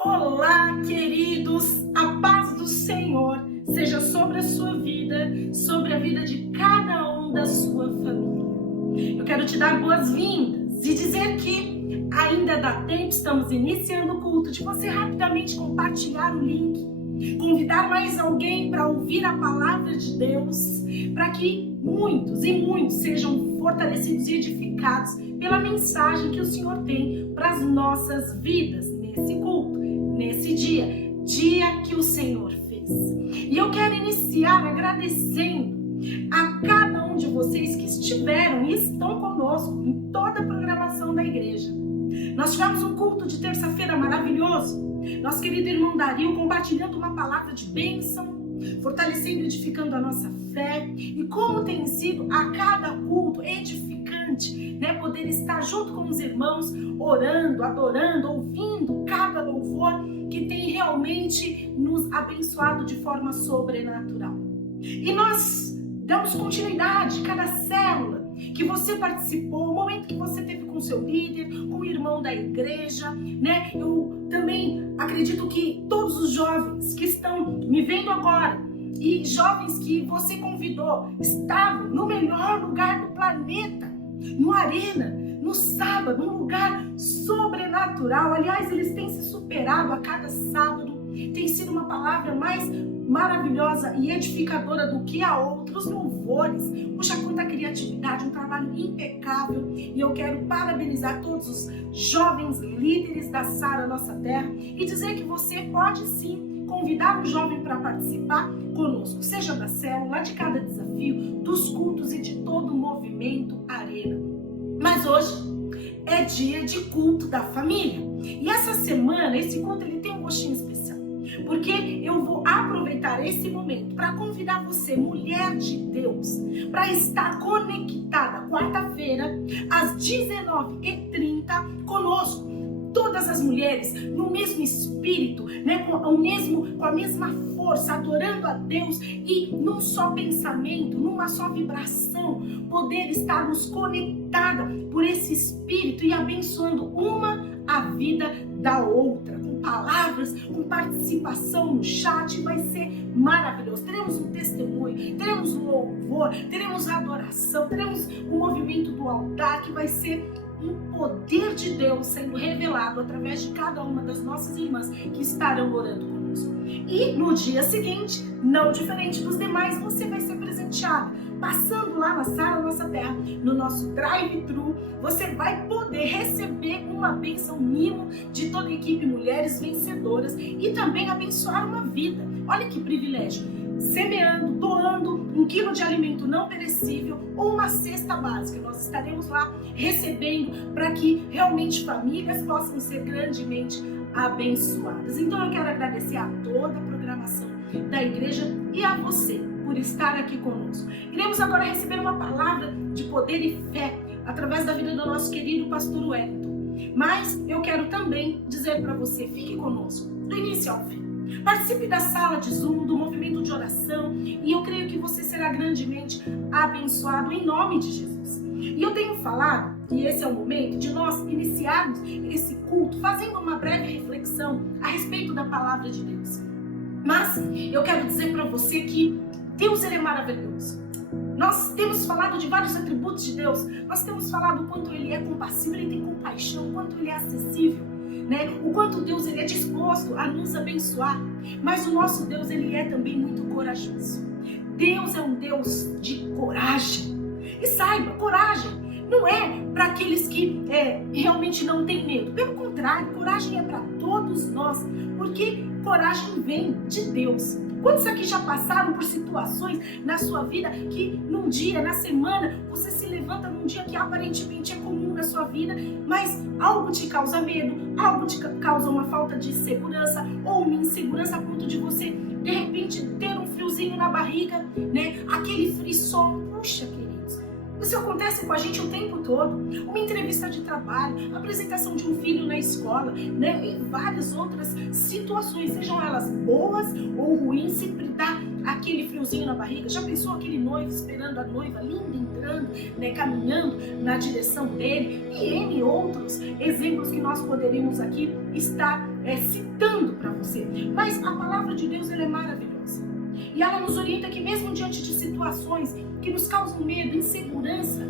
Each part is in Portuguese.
Olá, queridos, a paz do Senhor seja sobre a sua vida, sobre a vida de cada um da sua família. Eu quero te dar boas-vindas e dizer que ainda dá tempo, estamos iniciando o culto, de você rapidamente compartilhar o link, convidar mais alguém para ouvir a palavra de Deus, para que muitos e muitos sejam fortalecidos e edificados pela mensagem que o Senhor tem para as nossas vidas nesse culto. Nesse dia que o Senhor fez. E eu quero iniciar agradecendo a cada um de vocês que estiveram e estão conosco em toda a programação da igreja. Nós tivemos um culto de terça-feira maravilhoso. Nosso querido irmão Dario compartilhando uma palavra de bênção, fortalecendo e edificando a nossa fé. E como tem sido a cada culto edificante, poder estar junto com os irmãos, orando, adorando, ouvindo cada louvor que tem realmente nos abençoado de forma sobrenatural. E nós damos continuidade, cada célula que você participou, o momento que você teve com o seu líder, com o irmão da igreja, Eu também acredito que todos os jovens que estão me vendo agora e jovens que você convidou estavam no melhor lugar do planeta, no Arena, no sábado, num lugar sobrenatural. Aliás, eles têm se superado a cada sábado. Tem sido uma palavra mais maravilhosa e edificadora do que a outra. Os louvores, puxa, quanta criatividade, um trabalho impecável. E eu quero parabenizar todos os jovens líderes da Sara Nossa Terra e dizer que você pode sim convidar um jovem para participar conosco, seja da célula, de cada desafio, dos cultos e de todo o movimento Arena. Mas hoje é dia de culto da família. E essa semana, esse culto ele tem um gostinho especial. Porque eu vou aproveitar esse momento para convidar você, mulher de Deus, para estar conectada quarta-feira, às 19h30, conosco. Todas as mulheres no mesmo espírito, com a mesma força, adorando a Deus e num só pensamento, numa só vibração, poder estarmos conectada por esse espírito e abençoando uma a vida da outra, com palavras, com participação no chat. Vai ser maravilhoso. Teremos um testemunho, teremos um louvor, teremos adoração, teremos um movimento do altar que vai ser um poder de Deus sendo revelado através de cada uma das nossas irmãs que estarão orando conosco. E no dia seguinte, não diferente dos demais, você vai ser presenteada. Passando lá na Sara Nossa Terra, no nosso drive-thru, você vai poder receber uma bênção mimo de toda a equipe Mulheres Vencedoras e também abençoar uma vida. Olha que privilégio! Semeando, doando 1 quilo de alimento não perecível ou uma cesta básica. Nós estaremos lá recebendo para que realmente famílias possam ser grandemente abençoadas. Então eu quero agradecer a toda a programação da igreja e a você por estar aqui conosco. Iremos agora receber uma palavra de poder e fé através da vida do nosso querido pastor Wellington. Mas eu quero também dizer para você, fique conosco do início ao fim. Participe da sala de Zoom, do movimento de oração, e eu creio que você será grandemente abençoado em nome de Jesus. E eu tenho falado, e esse é o momento de nós iniciarmos esse culto fazendo uma breve reflexão a respeito da palavra de Deus. Mas eu quero dizer para você que Deus ele é maravilhoso. Nós temos falado de vários atributos de Deus, nós temos falado o quanto ele é compassivo, ele tem compaixão, o quanto ele é acessível. O quanto Deus ele é disposto a nos abençoar, mas o nosso Deus ele é também muito corajoso. Deus é um Deus de coragem. E saiba, coragem não é para aqueles que realmente não têm medo. Pelo contrário, coragem é para todos nós, porque coragem vem de Deus. Quantos aqui já passaram por situações na sua vida que num dia, na semana, você se levanta num dia que aparentemente é comum na sua vida, mas algo te causa medo, algo te causa uma falta de segurança ou uma insegurança a ponto de você, de repente, ter um friozinho na barriga, aquele frisson. Puxa, queridos, isso acontece com a gente o tempo todo. Uma entrevista de trabalho, apresentação de um filho na escola, e várias outras situações, sejam elas boas ou ruins, sempre dá aquele friozinho na barriga? Já pensou aquele noivo esperando a noiva linda entrando, né, caminhando na direção dele? E N outros exemplos que nós poderíamos aqui estar citando para você. Mas a palavra de Deus, ela é maravilhosa. E ela nos orienta que mesmo diante de situações que nos causam medo, insegurança,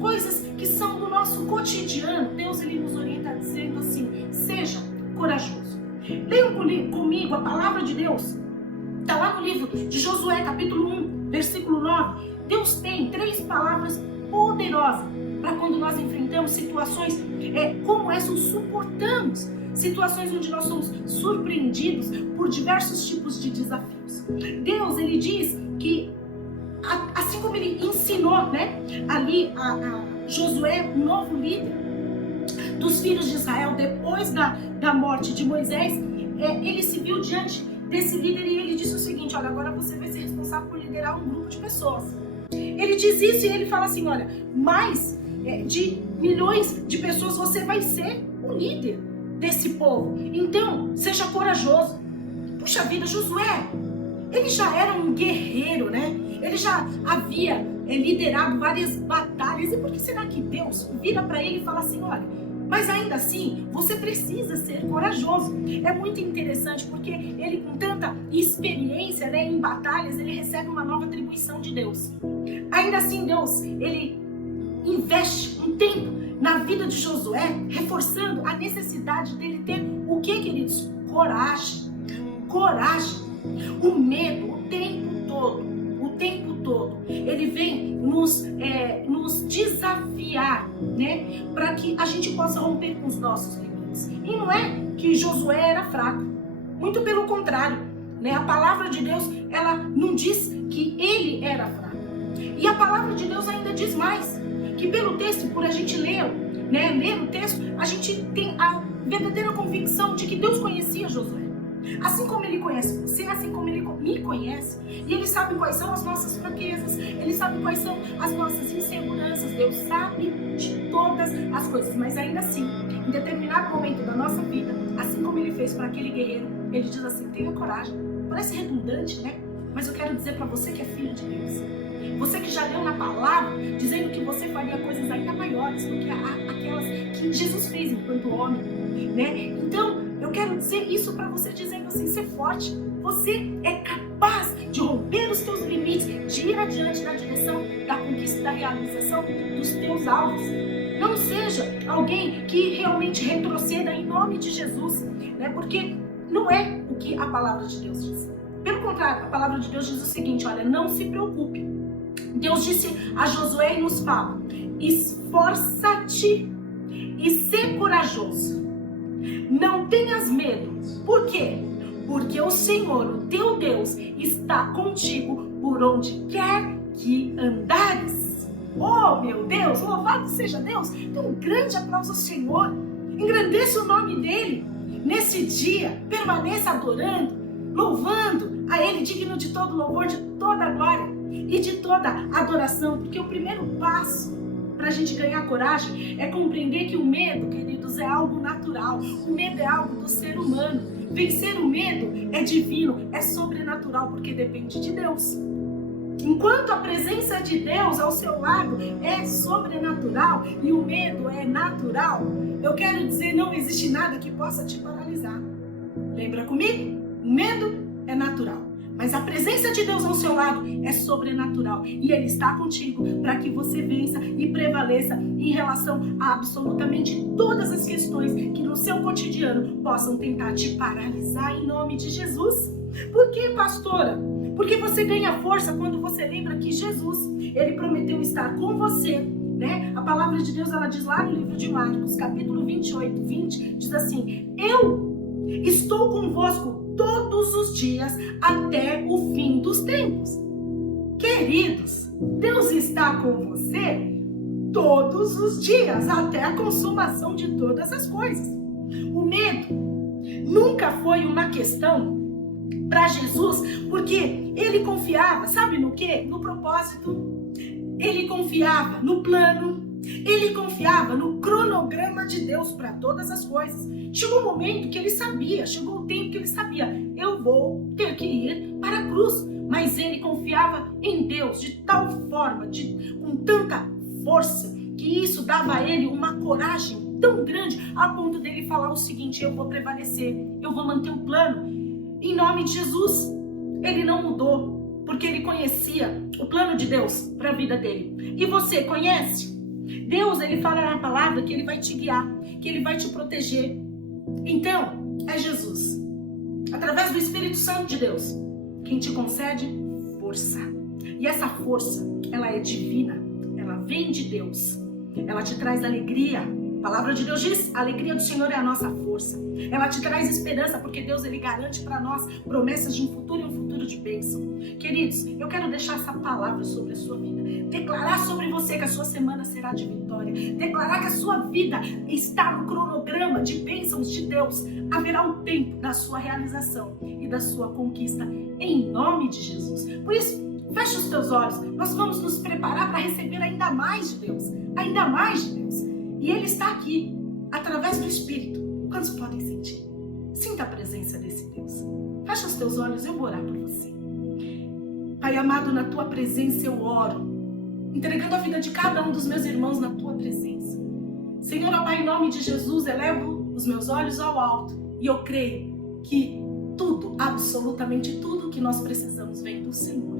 coisas que são do nosso cotidiano, Deus, ele nos orienta dizendo assim: seja corajoso. Leiam comigo a palavra de Deus. Está lá no livro de Josué, capítulo 1, versículo 9. Deus tem 3 palavras poderosas para quando nós enfrentamos situações como essas, suportamos situações onde nós somos surpreendidos por diversos tipos de desafios. Deus, ele diz que, assim como ele ensinou, né, ali a Josué, um novo líder dos filhos de Israel, depois da morte de Moisés, ele se viu diante desse líder e ele disse o seguinte: olha, agora você vai ser responsável por liderar um grupo de pessoas. Ele diz isso e ele fala assim: olha, mais de milhões de pessoas você vai ser o líder desse povo. Então, seja corajoso. Puxa vida, Josué, ele já era um guerreiro, né? Ele já havia liderado várias batalhas. E por que será que Deus vira para ele e fala assim: olha, mas ainda assim, você precisa ser corajoso? É muito interessante porque ele, com tanta experiência, né, em batalhas, ele recebe uma nova atribuição de Deus. Ainda assim, Deus, ele investe um tempo na vida de Josué, reforçando a necessidade dele ter o que, queridos? Coragem. Coragem. O medo, o tempo todo, ele vem nos desafiar, né, para que a gente possa romper com os nossos limites. E não é que Josué era fraco, muito pelo contrário, né? A palavra de Deus, ela não diz que ele era fraco. E a palavra de Deus ainda diz mais, que pelo texto, por a gente ler o texto, a gente tem a verdadeira convicção de que Deus conhecia Josué. Assim como ele conhece você, assim como ele me conhece, e ele sabe quais são as nossas fraquezas, ele sabe quais são as nossas inseguranças, Deus sabe de todas as coisas, mas ainda assim, em determinado momento da nossa vida, assim como ele fez para aquele guerreiro, ele diz assim: tenha coragem. Parece redundante, né? Mas eu quero dizer para você que é filho de Deus, você que já leu na palavra, dizendo que você faria coisas ainda maiores do que aquelas que Jesus fez enquanto homem, né? Então, eu quero dizer isso para você, dizendo assim: ser forte. Você é capaz de romper os teus limites, de ir adiante na direção da conquista, da realização dos teus alvos. Não seja alguém que realmente retroceda em nome de Jesus, né? Porque não é o que a palavra de Deus diz. Pelo contrário, a palavra de Deus diz o seguinte: olha, não se preocupe. Deus disse a Josué e nos fala: esforça-te e ser corajoso. Não tenhas medo. Por quê? Porque o Senhor, o teu Deus, está contigo por onde quer que andares. Oh, meu Deus, louvado seja Deus. Dê um grande aplauso ao Senhor. Engrandeça o nome dele. Nesse dia, permaneça adorando, louvando a Ele, digno de todo louvor, de toda glória e de toda adoração. Porque o primeiro passo para a gente ganhar coragem é compreender que o medo, queridos, é algo natural. O medo é algo do ser humano. Vencer o medo é divino, é sobrenatural, porque depende de Deus. Enquanto a presença de Deus ao seu lado é sobrenatural e o medo é natural, eu quero dizer, não existe nada que possa te paralisar. Lembra comigo? O medo é natural, mas a presença de Deus ao seu lado é sobrenatural e Ele está contigo para que você vença e prevaleça em relação a absolutamente todas as questões que no seu cotidiano possam tentar te paralisar, em nome de Jesus. Por que, pastora? Porque você ganha força quando você lembra que Jesus, Ele prometeu estar com você, né? A palavra de Deus, ela diz lá no livro de Marcos, capítulo 28, 20, diz assim: eu estou convosco todos os dias até o fim dos tempos. Queridos, Deus está com você todos os dias até a consumação de todas as coisas. O medo nunca foi uma questão para Jesus, porque Ele confiava, sabe no quê? No propósito. Ele confiava no plano. Ele confiava no cronograma de Deus para todas as coisas. Chegou o momento que ele sabia, chegou o tempo que ele sabia: eu vou ter que ir para a cruz, mas ele confiava em Deus de tal forma, com tanta força, que isso dava a ele uma coragem tão grande, a ponto dele falar o seguinte: eu vou prevalecer, eu vou manter o plano, em nome de Jesus. Ele não mudou, porque ele conhecia o plano de Deus para a vida dele. E você conhece? Deus, ele fala na palavra que ele vai te guiar, que ele vai te proteger. Então, é Jesus, através do Espírito Santo de Deus, quem te concede força. E essa força, ela é divina, ela vem de Deus, ela te traz alegria. A palavra de Deus diz: a alegria do Senhor é a nossa força. Ela te traz esperança, porque Deus, ele garante para nós promessas de um futuro e um futuro de bênção. Queridos, eu quero deixar essa palavra sobre a sua vida, declarar sobre você que a sua semana será de vitória, declarar que a sua vida está no cronograma de bênçãos de Deus. Haverá um tempo da sua realização e da sua conquista, em nome de Jesus. Por isso, feche os teus olhos, nós vamos nos preparar para receber ainda mais de Deus, ainda mais de Deus. E Ele está aqui, através do Espírito. Quantos podem sentir? Sinta a presença desse Deus. Fecha os teus olhos, eu vou orar por você. Pai amado, na Tua presença eu oro, entregando a vida de cada um dos meus irmãos na Tua presença. Senhor, ó Pai, em nome de Jesus, elevo os meus olhos ao alto e eu creio que tudo, absolutamente tudo que nós precisamos vem do Senhor.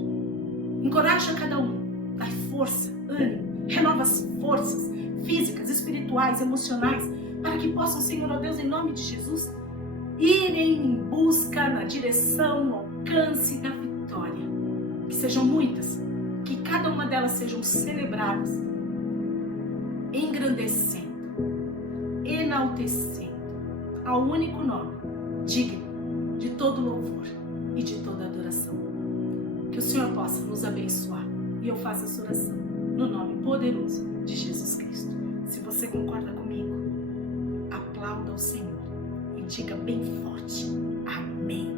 Encoraja cada um, dai força, ânimo, renova as forças físicas, espirituais, emocionais, para que possam, Senhor, ó Deus, em nome de Jesus, irem em busca na direção, no alcance da vitória. Que sejam muitas, que cada uma delas sejam celebradas, engrandecendo, enaltecendo ao único nome digno de todo louvor e de toda adoração. Que o Senhor possa nos abençoar, e eu faço essa oração no nome poderoso de Jesus Cristo. Se você concorda comigo, aplauda o Senhor e diga bem forte: amém.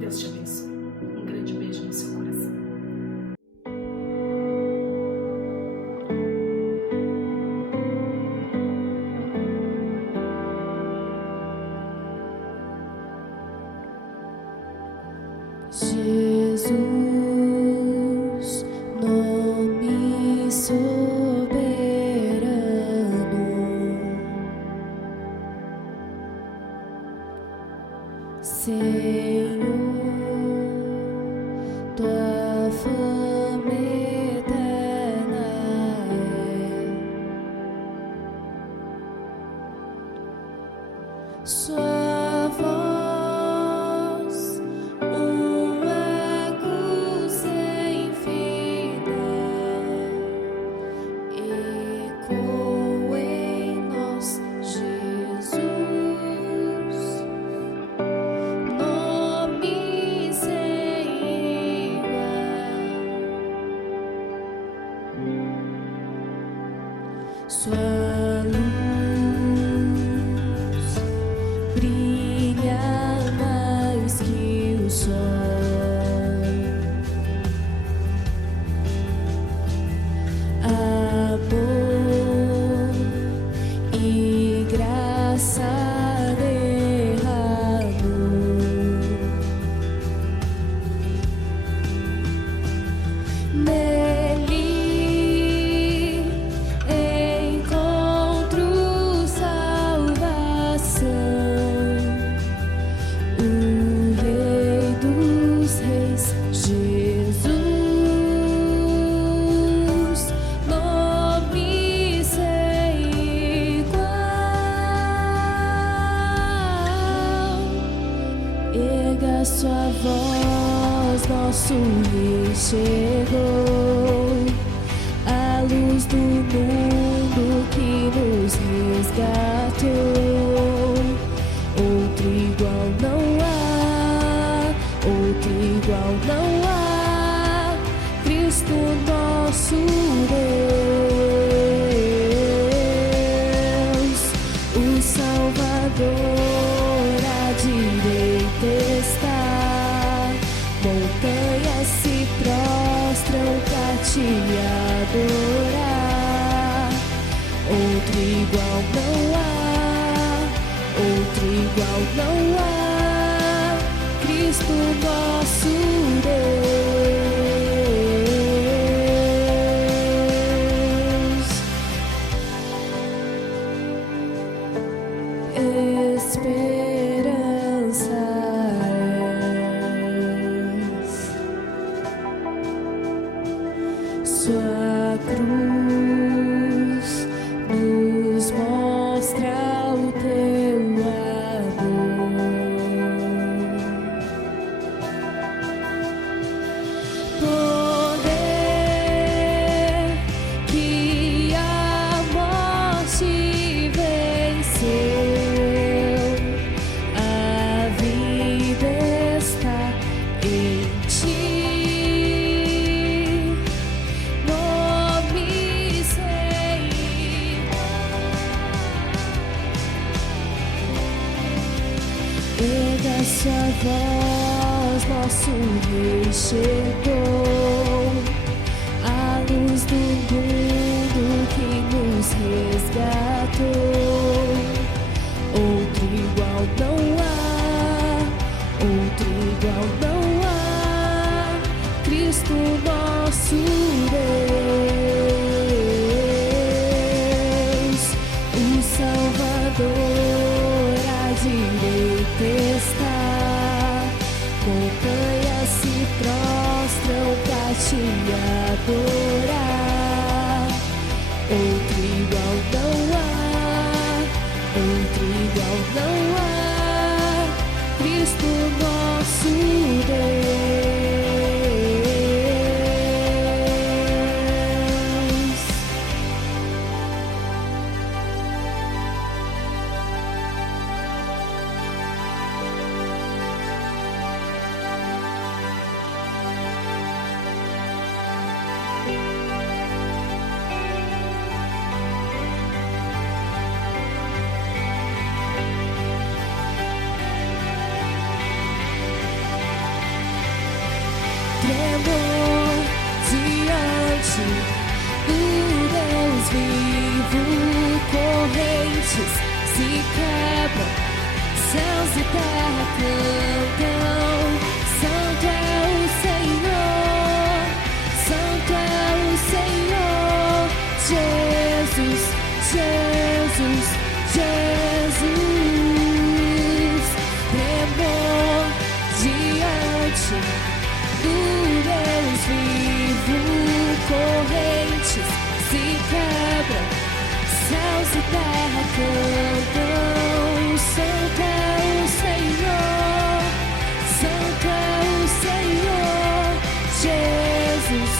Deus te abençoe. Um grande beijo no seu coração. Jesus, nome soberano, Senhor, tua fama eterna é sua voz, um eco sem fim, ecoa em nós, Jesus. Nome sem igual, sua luz brilha mais que o sol, amor e graça derramou. Nele encontro salvação, o Rei dos Reis, Jesus, nome sem igual. Erga sua voz, nosso Rei chegou, a luz do mundo que nos resgatou. Outro igual não há, outro igual não há, Cristo nosso Deus, o Salvador à direita está. Montanhas se prostram pra te adorar. Outro igual não há, outro igual não há, Cristo nosso Deus. ouça sua voz, nosso Rei chegou, a luz do mundo que nos resgatou. Outro igual não há, outro igual não há, Cristo nosso Deus, o Salvador à direita está, montanhas se prostram pra te adorar. Outro igual não há, outro igual não há, Cristo nosso Deus. Tremor diante do Deus vivo, correntes se quebram, céus e terra cantam. Santo é o Senhor, Santo é o Senhor, Jesus, Jesus, Jesus. Tremor diante do Deus vivo, correntes se quebram, céus e terra cantam. Santo é o Senhor, Santo é o Senhor, Jesus,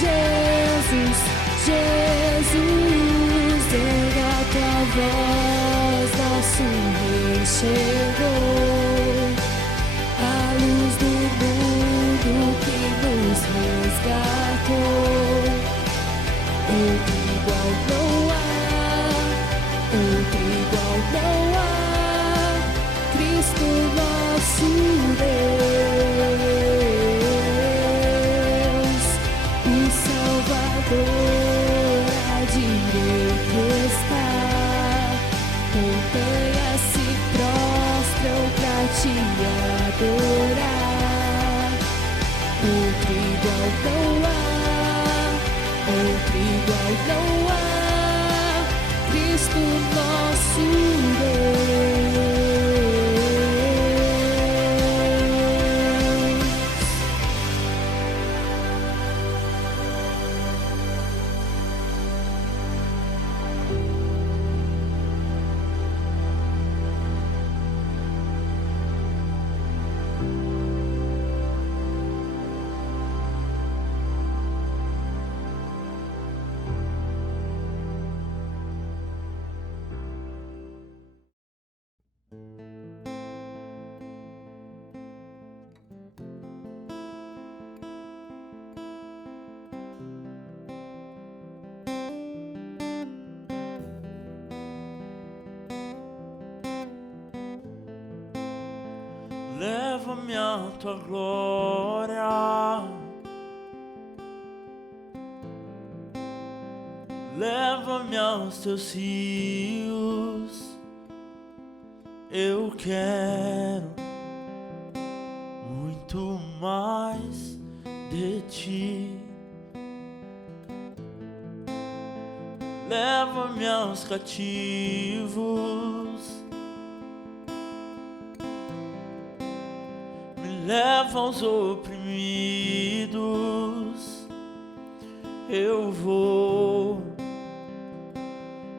Jesus, Jesus. Erga a tua voz, nosso Rei chegou, a luz do mundo que nos resgatou. Outro igual não há, outro igual não há, Cristo nosso Deus, o Salvador à direita está, montanhas se prostram pra te adorar. Outro igual não há, outro igual não há, Cristo nosso Deus. Leva-me à tua glória, leva-me aos teus rios. Eu quero muito mais de ti. Leva-me aos cativos, leva aos oprimidos. Eu vou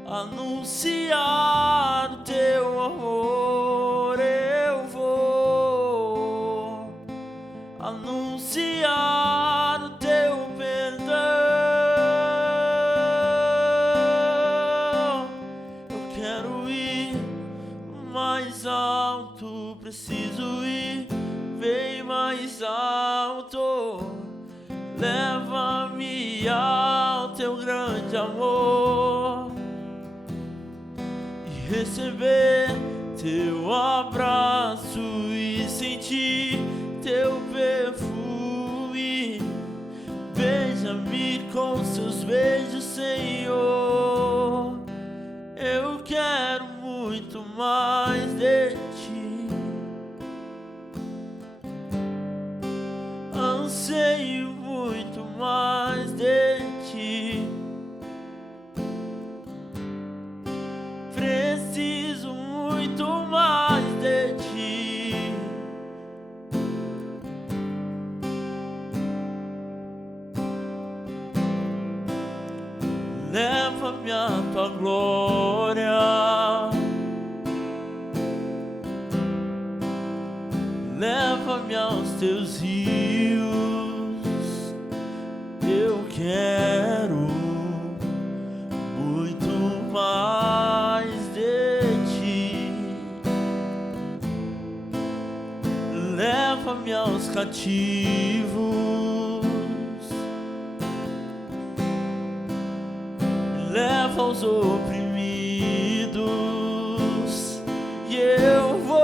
anunciar o teu amor. Eu vou anunciar o teu perdão. Eu quero ir mais alto, preciso ir bem mais alto. Leva-me ao teu grande amor e receber teu abraço e sentir teu perfume. Beija-me com seus beijos, Senhor. Eu quero muito mais de ti. Anseio muito mais de ti. Preciso muito mais de ti. Leva-me à tua glória. Leva-me aos teus rios. Eu quero muito mais de ti. Leva-me aos cativos. Leva aos oprimidos. E eu vou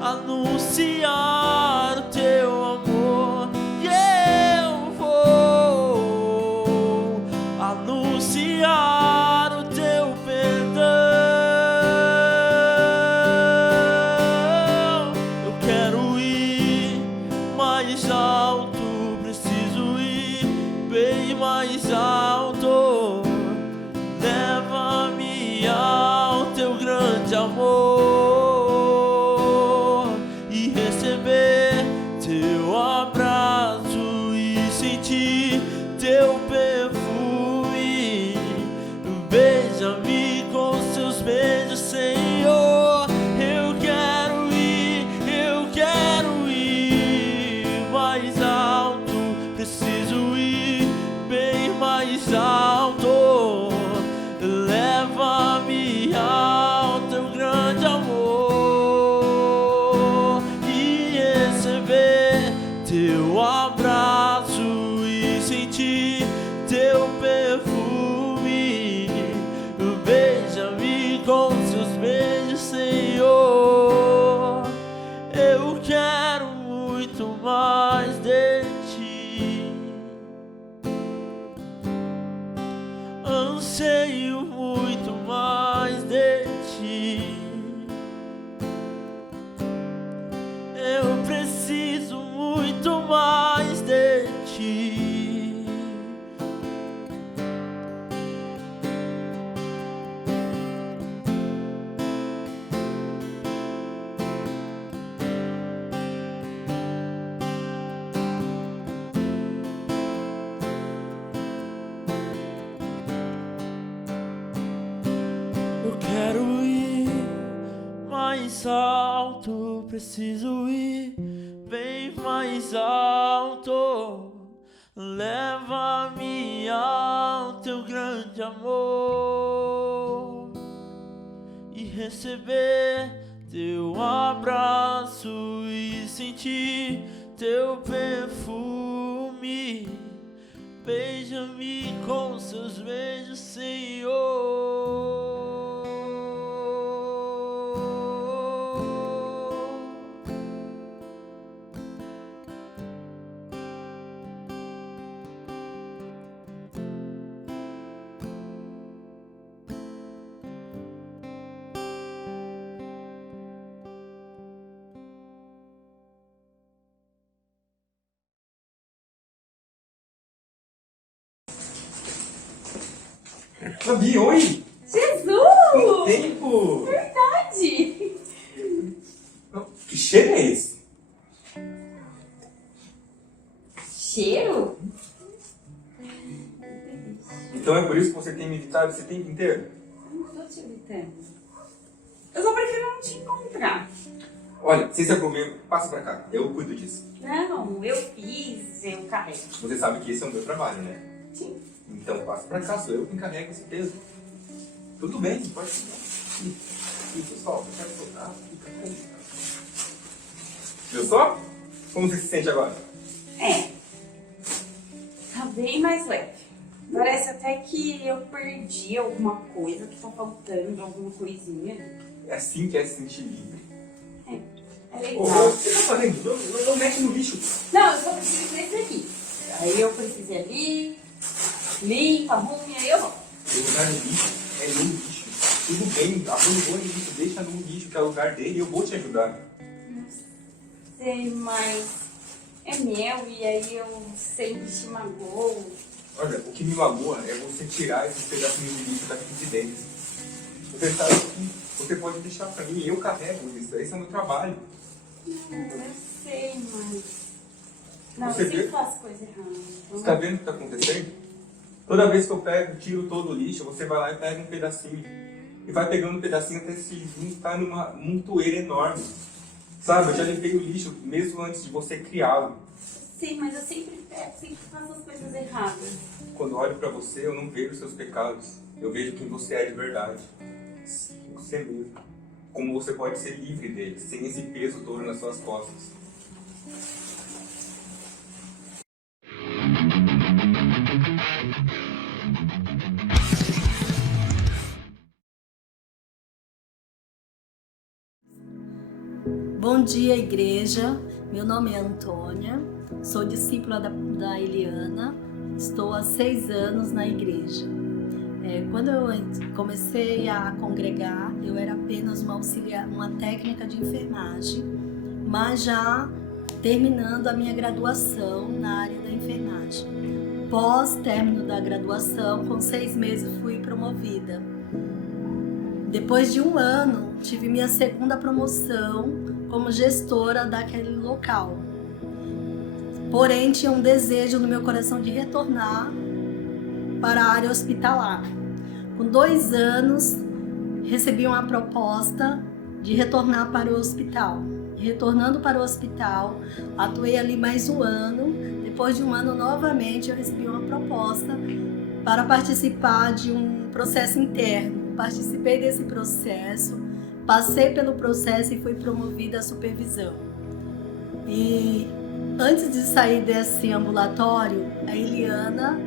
anunciar o teu amor. E eu vou anunciar o teu perdão. Eu quero ir mais alto, preciso ir bem mais alto. Leva-me ao teu grande amor e receber teu abraço e sentir teu perfume. Beija-me com seus beijos, Senhor. Eu quero ir mais alto, preciso ir bem mais alto. Leva-me ao teu grande amor e receber teu abraço e sentir teu perfume. Beija-me com seus beijos, Senhor. Eu quero muito mais de ti. Anseio muito mais de ti. Eu preciso muito mais de ti. Eu quero ir mais alto, preciso ir bem mais alto. Leva-me ao teu grande amor e receber teu abraço e sentir teu perfume. Beija-me com seus beijos, Senhor. Fabi, oi! Jesus! Quanto tempo! Verdade! Que cheiro é esse? Cheiro? Então é por isso que você tem me evitado esse tempo inteiro? Eu não tô te evitando. Eu só prefiro não te encontrar. Olha, sem ser problema, passa pra cá, eu cuido disso. Não, eu fiz, eu carrego. Você sabe que esse é o meu trabalho, né? Sim. Então passa pra cá, sou eu quem carrega esse peso. Tudo bem, você pode ficar. Pessoal, eu quero soltar, fica com. Viu só? Como você se sente agora? É. Tá bem mais leve. Parece até que eu perdi alguma coisa, que tá faltando alguma coisinha. É assim que é se sentir livre. legal. O que você tá fazendo? Não mexe no lixo. Não, eu só preciso desse aqui. Aí eu preciso ir ali, limpa, arruma e aí eu vou. O lugar do lixo é no lixo. Tudo bem, abandone o lixo, deixa no lixo, que é o lugar dele, e eu vou te ajudar. Não sei, mas é meu e aí eu sempre te magoo. Olha, o que me magoa é você tirar esses pedacinhos de lixo daqui de dentro. Você sabe que você pode deixar pra mim, eu carrego isso, esse é o meu trabalho. Não, eu sei, mas... Não, Você eu sempre vê? faço coisa errada. Você tá vendo o que tá acontecendo? Toda vez que eu pego, tiro todo o lixo, você vai lá e pega um pedacinho. E vai pegando um pedacinho até se juntar numa montoeira enorme. Sabe, eu já limpei o lixo mesmo antes de você criá-lo. Sim, mas eu sempre faço as coisas erradas. Quando olho pra você, eu não vejo os seus pecados. Eu vejo quem você é de verdade. Você mesmo. Como você pode ser livre deles, sem esse peso todo nas suas costas. Bom dia, igreja. Meu nome é Antônia, sou discípula da Eliana, estou há 6 anos na igreja. Quando eu comecei a congregar, eu era apenas uma técnica de enfermagem, mas já terminando a minha graduação na área da enfermagem. Pós término da graduação, com 6 meses fui promovida. Depois de 1 ano, tive minha segunda promoção como gestora daquele local. Porém, tinha um desejo no meu coração de retornar para a área hospitalar. Com 2 anos, recebi uma proposta de retornar para o hospital. Retornando para o hospital, atuei ali mais 1 ano. Depois de 1 ano, novamente, eu recebi uma proposta para participar de um processo interno. Participei desse processo, passei pelo processo e fui promovida à supervisão. E antes de sair desse ambulatório, a Eliana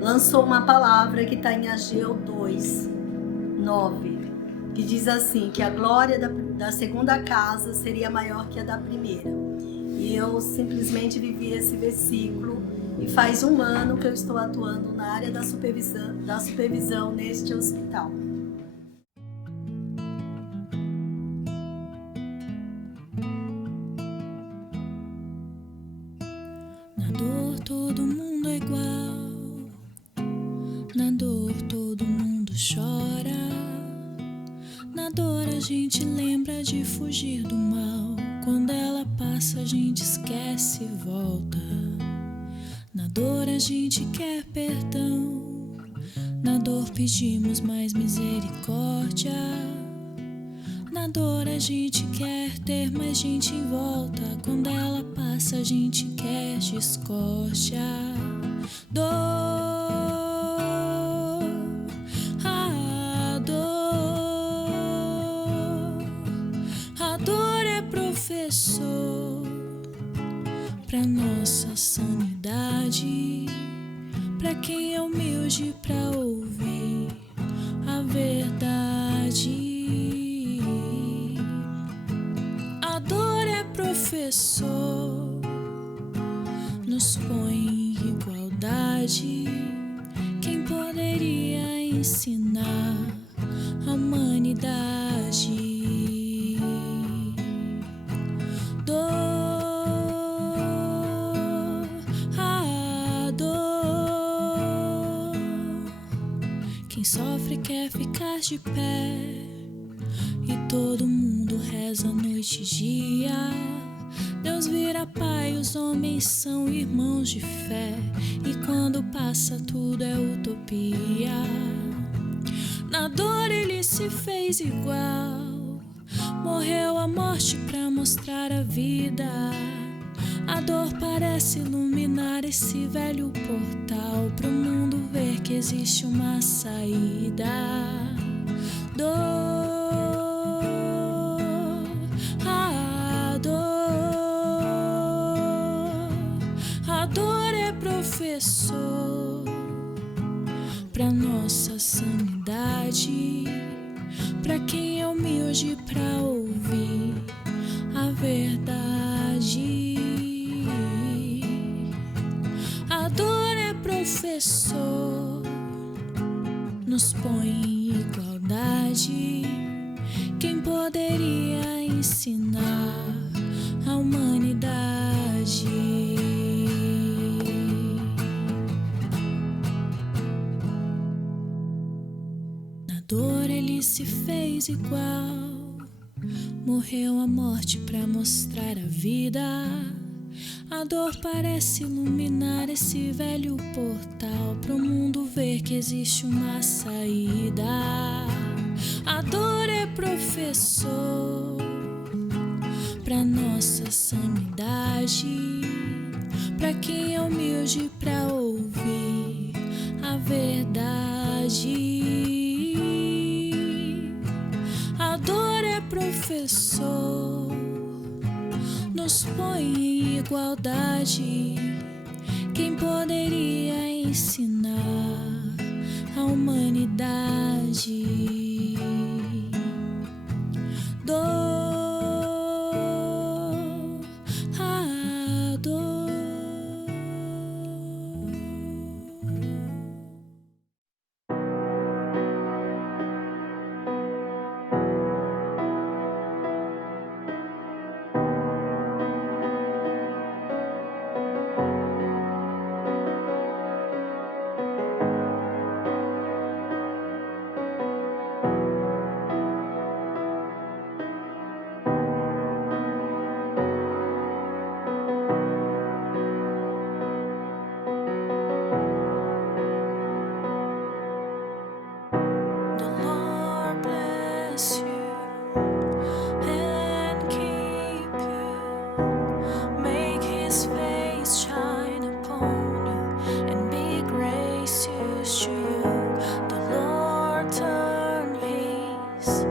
lançou uma palavra que está em Ageu 2:9, que diz assim, que a glória da segunda casa seria maior que a da primeira. E eu simplesmente vivi esse versículo e faz 1 ano que eu estou atuando na área da supervisão neste hospital. Na dor todo mundo é igual, na dor todo mundo chora. Na dor a gente lembra de fugir do mal, quando ela passa a gente esquece e volta. Na dor a gente quer perdão, na dor pedimos mais misericórdia. Na dor a gente quer ter mais gente em volta, quando ela passa a gente quer discórdia. Dor, a dor é professor pra nossa sanidade, pra quem é humilde pra ouvir a verdade. A dor é professor, nos põe em igualdade. Quem poderia ensinar a humanidade? Dor, a dor. Quem sofre quer ficar de pé, e todo mundo reza noite e dia. Deus vira pai, os homens são irmãos de fé, e quando passa tudo é utopia. Na dor ele se fez igual, morreu a morte pra mostrar a vida. A dor parece iluminar esse velho portal, pro mundo ver que existe uma saída. Dor, a dor é professor pra nossa sanidade, pra quem é humilde pra ouvir a verdade. ensinar a humanidade. Na dor ele se fez igual, morreu a morte pra mostrar a vida. A dor parece iluminar esse velho portal pro mundo ver que existe uma saída. A dor é professor pra nossa sanidade, pra quem é humilde pra ouvir a verdade. A dor é professor, nos põe em igualdade. Quem poderia ensinar a humanidade? Dor, a dor. The Lord bless you and keep you. Make His face shine upon you and be gracious to you. The Lord turn His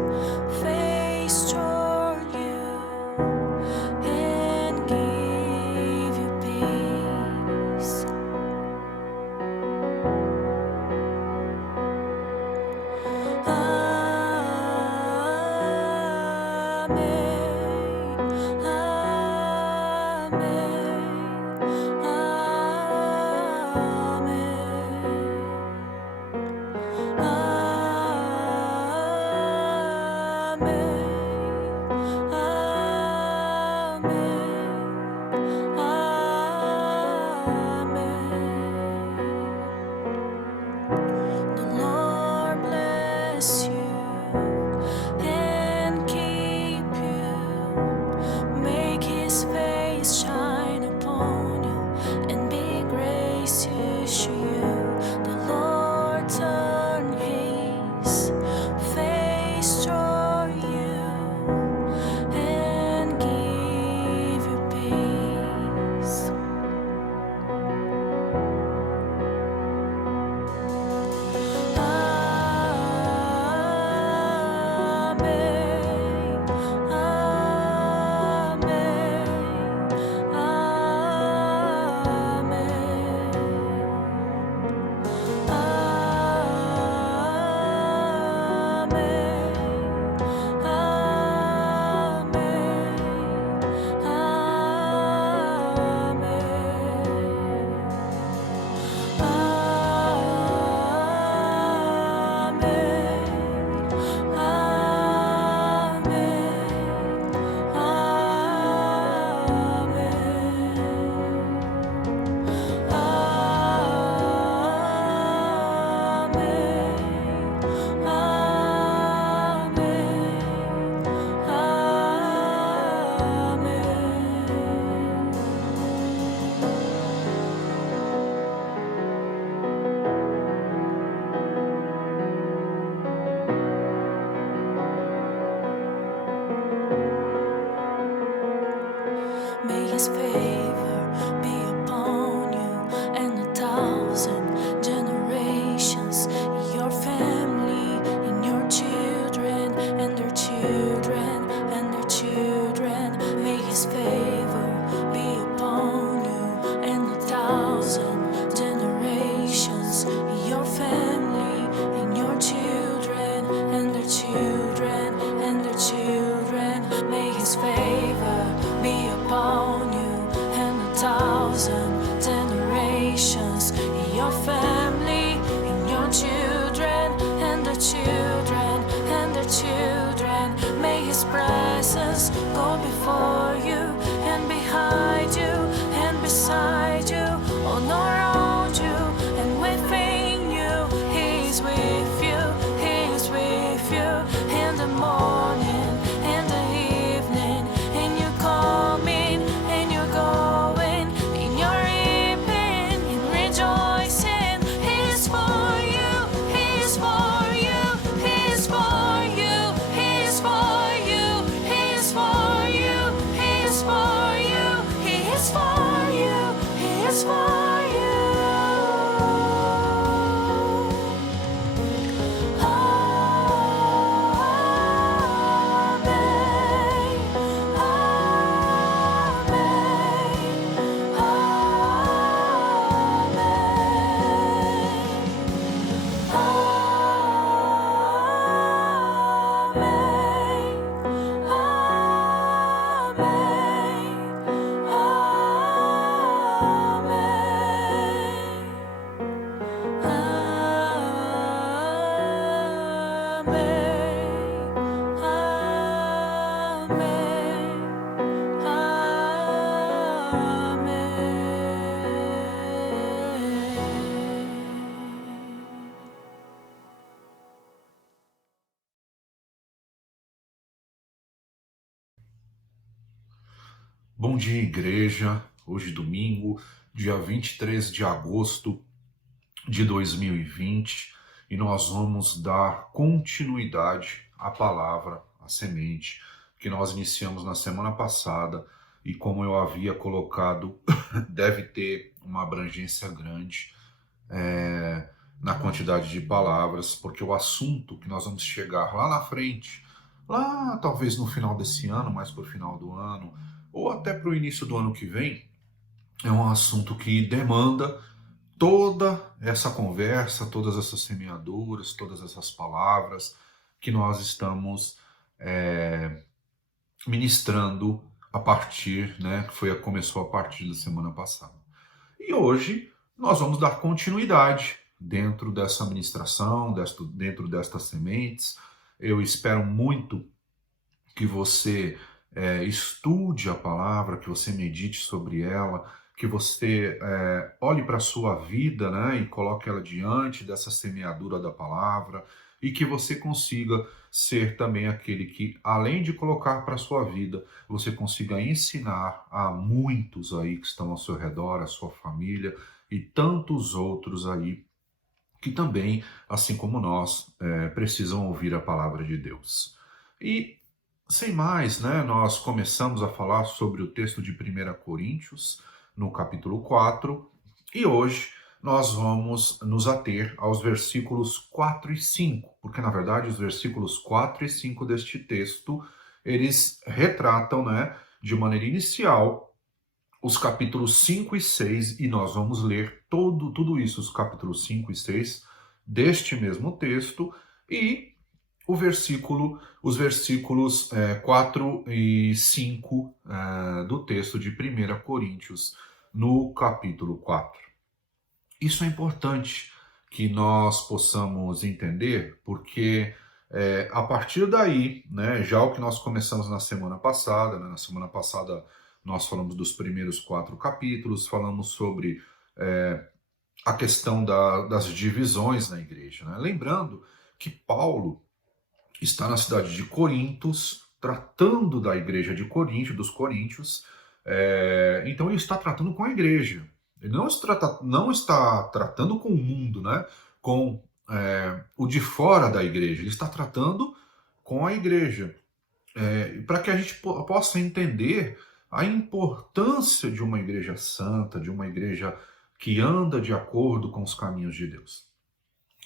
face toward you and give you peace. The Lord bless you and keep you. Make His face shine upon you and be gracious to you. The Lord turn His face toward you and give you peace. May His favor be upon you and 1,000 generations, your family and your children and their children and their children. May His favor be upon you and 1,000 generations, your family and your children and their children and their children. May His favor be upon you and 1,000 generations, your family and your children and their children and their children. May His presence Bom dia, igreja. Hoje, domingo, dia 23 de agosto de 2020, e nós vamos dar continuidade à palavra, à semente, que nós iniciamos na semana passada, e como eu havia colocado, deve ter uma abrangência grande na quantidade de palavras, porque o assunto que nós vamos chegar lá na frente, lá talvez no final desse ano, mais para o final do ano, ou até para o início do ano que vem, é um assunto que demanda toda essa conversa, todas essas semeaduras, todas essas palavras que nós estamos ministrando a partir, começou a partir da semana passada. E hoje nós vamos dar continuidade dentro dessa ministração, dentro destas sementes. Eu espero muito que você estude a palavra, que você medite sobre ela, que você olhe para a sua vida, e coloque ela diante dessa semeadura da palavra, e que você consiga ser também aquele que, além de colocar para a sua vida, você consiga ensinar a muitos aí que estão ao seu redor, a sua família e tantos outros aí que também, assim como nós, precisam ouvir a palavra de Deus. E, sem mais, nós começamos a falar sobre o texto de 1 Coríntios, no capítulo 4, e hoje nós vamos nos ater aos versículos 4 e 5, porque, na verdade, os versículos 4 e 5 deste texto, eles retratam, de maneira inicial, os capítulos 5 e 6, e nós vamos ler tudo isso, os capítulos 5 e 6 deste mesmo texto, e os versículos 4 e 5 do texto de 1 Coríntios, no capítulo 4. Isso é importante que nós possamos entender, porque a partir daí, já o que nós começamos na semana passada, na semana passada nós falamos dos primeiros 4 capítulos, falamos sobre a questão das divisões na igreja. Lembrando que Paulo está na cidade de Corintos, tratando da igreja de Corinto, dos coríntios, então ele está tratando com a igreja. Ele não está tratando com o mundo, com o de fora da igreja. Ele está tratando com a igreja. Para que a gente possa entender a importância de uma igreja santa, de uma igreja que anda de acordo com os caminhos de Deus.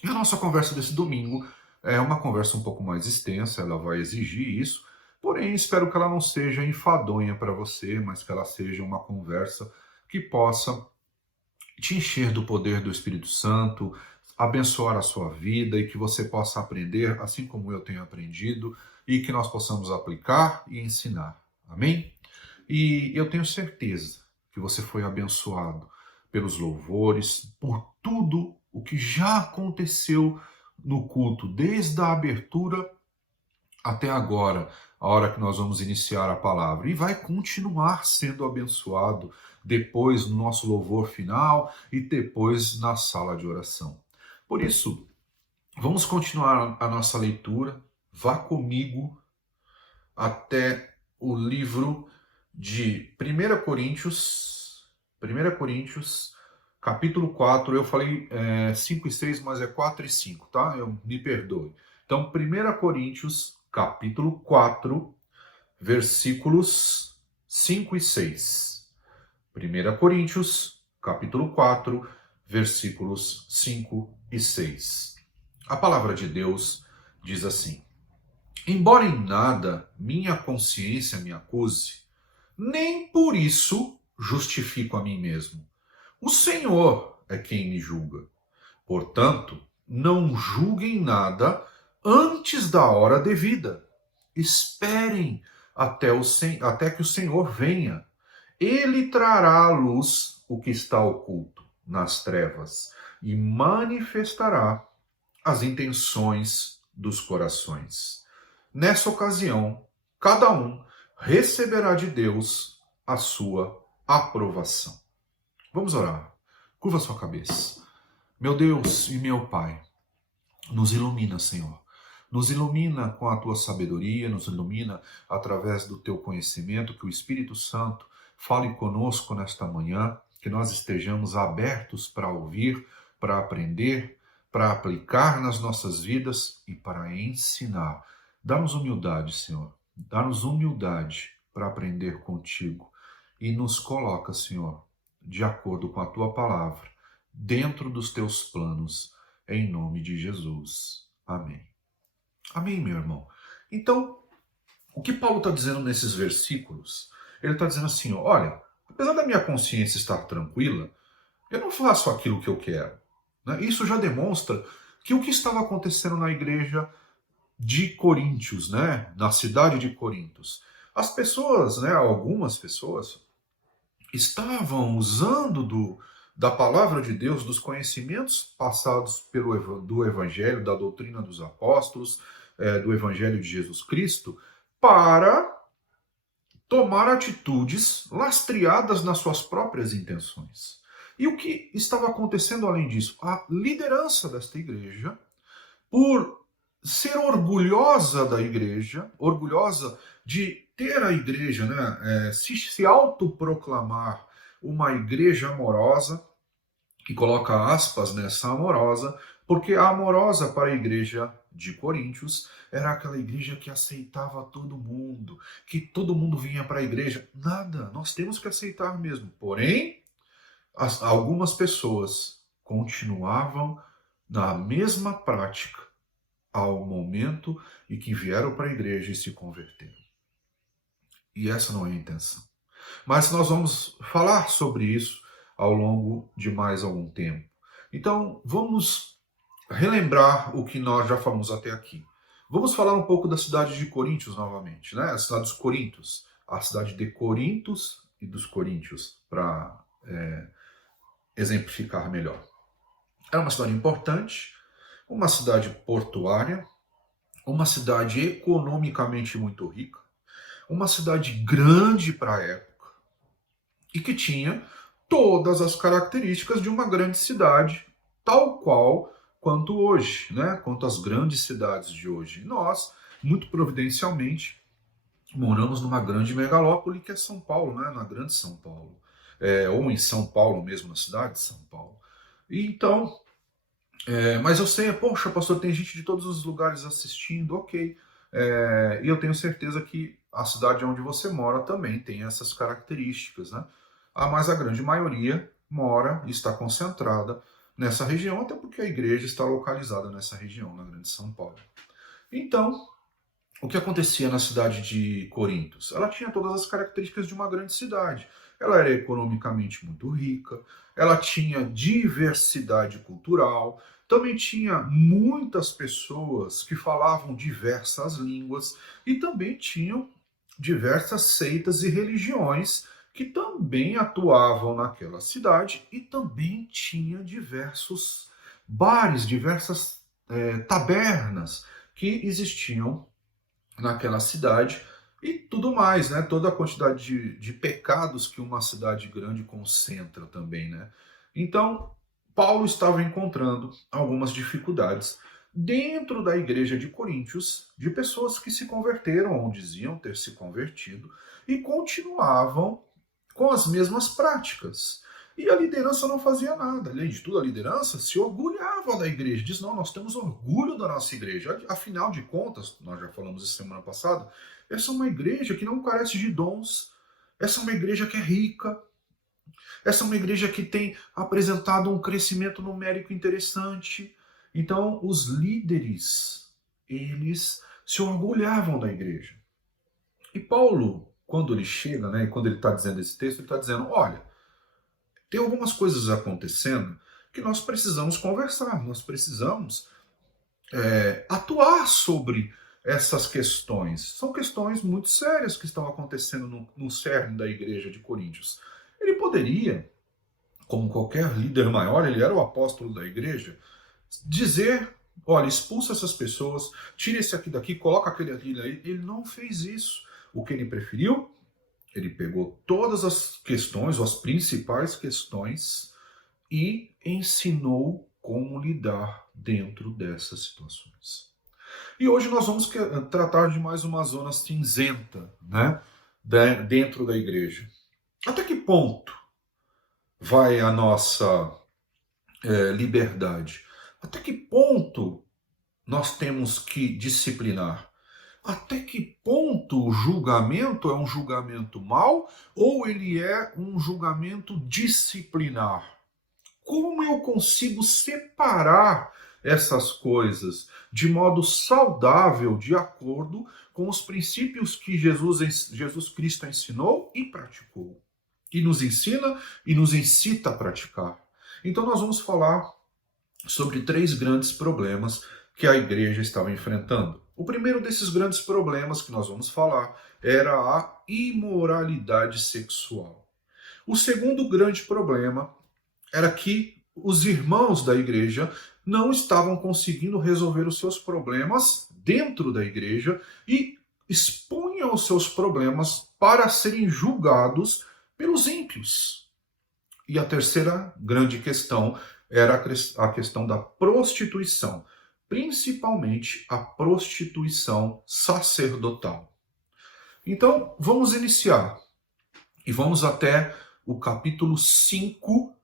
E a nossa conversa desse domingo é uma conversa um pouco mais extensa, ela vai exigir isso, porém espero que ela não seja enfadonha para você, mas que ela seja uma conversa que possa te encher do poder do Espírito Santo, abençoar a sua vida e que você possa aprender, assim como eu tenho aprendido, e que nós possamos aplicar e ensinar. Amém? E eu tenho certeza que você foi abençoado pelos louvores, por tudo o que já aconteceu no culto, desde a abertura até agora, a hora que nós vamos iniciar a palavra. E vai continuar sendo abençoado depois no nosso louvor final e depois na sala de oração. Por isso, vamos continuar a nossa leitura. Vá comigo até o livro de 1 Coríntios, capítulo 4, eu falei 5 e 6, mas é 4 e 5, tá? Me perdoe. Então, 1 Coríntios, capítulo 4, versículos 5 e 6. 1 Coríntios, capítulo 4, versículos 5 e 6. A palavra de Deus diz assim: embora em nada minha consciência me acuse, nem por isso justifico a mim mesmo. O Senhor é quem me julga. Portanto, não julguem nada antes da hora devida. Esperem até que o Senhor venha. Ele trará à luz o que está oculto nas trevas e manifestará as intenções dos corações. Nessa ocasião, cada um receberá de Deus a sua aprovação. Vamos orar. Curva sua cabeça. Meu Deus e meu Pai, nos ilumina, Senhor. Nos ilumina com a tua sabedoria, nos ilumina através do teu conhecimento, que o Espírito Santo fale conosco nesta manhã, que nós estejamos abertos para ouvir, para aprender, para aplicar nas nossas vidas e para ensinar. Dá-nos humildade, Senhor. Dá-nos humildade para aprender contigo. E nos coloca, Senhor, de acordo com a tua palavra, dentro dos teus planos, em nome de Jesus. Amém. Amém, meu irmão. Então, o que Paulo está dizendo nesses versículos? Ele está dizendo assim, olha, apesar da minha consciência estar tranquila, eu não faço aquilo que eu quero. Né? Isso já demonstra que o que estava acontecendo na igreja de Coríntios, né? Na cidade de Corintos, as pessoas, né? Algumas pessoas estavam usando da palavra de Deus, dos conhecimentos passados do Evangelho, da doutrina dos apóstolos, do Evangelho de Jesus Cristo, para tomar atitudes lastreadas nas suas próprias intenções. E o que estava acontecendo além disso? A liderança desta igreja, por ser orgulhosa da igreja, orgulhosa de ter a igreja, né, se autoproclamar uma igreja amorosa, que coloca aspas nessa amorosa, porque a amorosa para a igreja de Coríntios era aquela igreja que aceitava todo mundo, que todo mundo vinha para a igreja. Nada, nós temos que aceitar mesmo. Porém, algumas pessoas continuavam na mesma prática ao momento em que vieram para a igreja e se converteram. E essa não é a intenção. Mas nós vamos falar sobre isso ao longo de mais algum tempo. Então, vamos relembrar o que nós já falamos até aqui. Vamos falar um pouco da cidade de Coríntios novamente, né? A cidade dos Coríntios, a cidade de Corintos e dos Coríntios, para exemplificar melhor. É uma cidade importante, uma cidade portuária, uma cidade economicamente muito rica, uma cidade grande para a época e que tinha todas as características de uma grande cidade, tal qual quanto hoje, né? Quanto as grandes cidades de hoje. Nós, muito providencialmente, moramos numa grande megalópole que é São Paulo, né? Na grande São Paulo. Ou em São Paulo mesmo, na cidade de São Paulo. E então, mas eu sei, poxa, pastor, tem gente de todos os lugares assistindo, ok. E eu tenho certeza que a cidade onde você mora também tem essas características, né? Mas a grande maioria mora e está concentrada nessa região, até porque a igreja está localizada nessa região, na grande São Paulo. Então, o que acontecia na cidade de Corintos? Ela tinha todas as características de uma grande cidade. Ela era economicamente muito rica, ela tinha diversidade cultural, também tinha muitas pessoas que falavam diversas línguas e também tinham diversas seitas e religiões que também atuavam naquela cidade e também tinha diversos bares, diversas tabernas que existiam naquela cidade e tudo mais, né? Toda a quantidade de pecados que uma cidade grande concentra também, né? Então, Paulo estava encontrando algumas dificuldades dentro da igreja de Coríntios, de pessoas que se converteram ou diziam ter se convertido e continuavam com as mesmas práticas. E a liderança não fazia nada. Além de tudo, a liderança se orgulhava da igreja. Diz, não, nós temos orgulho da nossa igreja. Afinal de contas, nós já falamos isso semana passada, essa é uma igreja que não carece de dons. Essa é uma igreja que é rica. Essa é uma igreja que tem apresentado um crescimento numérico interessante. Então, os líderes, eles se orgulhavam da igreja. E Paulo, quando ele chega, né, e quando ele está dizendo esse texto, ele está dizendo, olha, tem algumas coisas acontecendo que nós precisamos conversar, nós precisamos atuar sobre essas questões. São questões muito sérias que estão acontecendo no cerne da igreja de Coríntios. Ele poderia, como qualquer líder maior, ele era o apóstolo da igreja, dizer, olha, expulsa essas pessoas, tira esse aqui daqui, coloca aquele aqui ali. Ele não fez isso. O que ele preferiu? Ele pegou todas as questões, ou as principais questões, e ensinou como lidar dentro dessas situações. E hoje nós vamos tratar de mais uma zona cinzenta, né, dentro da igreja. Até que ponto vai a nossa liberdade? Até que ponto nós temos que disciplinar? Até que ponto o julgamento é um julgamento mau ou ele é um julgamento disciplinar? Como eu consigo separar essas coisas de modo saudável, de acordo com os princípios que Jesus Cristo ensinou e praticou? E nos ensina e nos incita a praticar. Então nós vamos falar sobre 3 grandes problemas que a igreja estava enfrentando. O primeiro desses grandes problemas que nós vamos falar era a imoralidade sexual. O segundo grande problema era que os irmãos da igreja não estavam conseguindo resolver os seus problemas dentro da igreja e expunham os seus problemas para serem julgados pelos ímpios. E a terceira grande questão era a questão da prostituição, principalmente a prostituição sacerdotal. Então, vamos iniciar e vamos até o capítulo 5.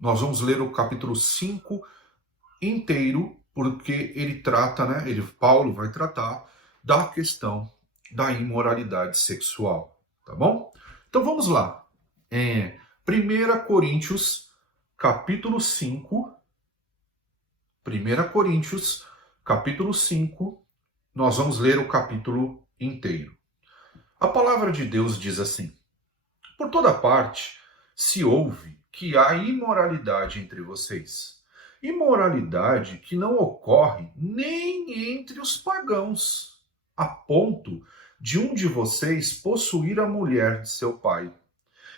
Nós vamos ler o capítulo 5 inteiro, porque ele trata, Paulo vai tratar da questão da imoralidade sexual, tá bom? Então vamos lá. 1 Coríntios, capítulo 5. 1 Coríntios, capítulo 5, nós vamos ler o capítulo inteiro. A palavra de Deus diz assim: por toda parte se ouve que há imoralidade entre vocês. Imoralidade que não ocorre nem entre os pagãos, a ponto de um de vocês possuir a mulher de seu pai.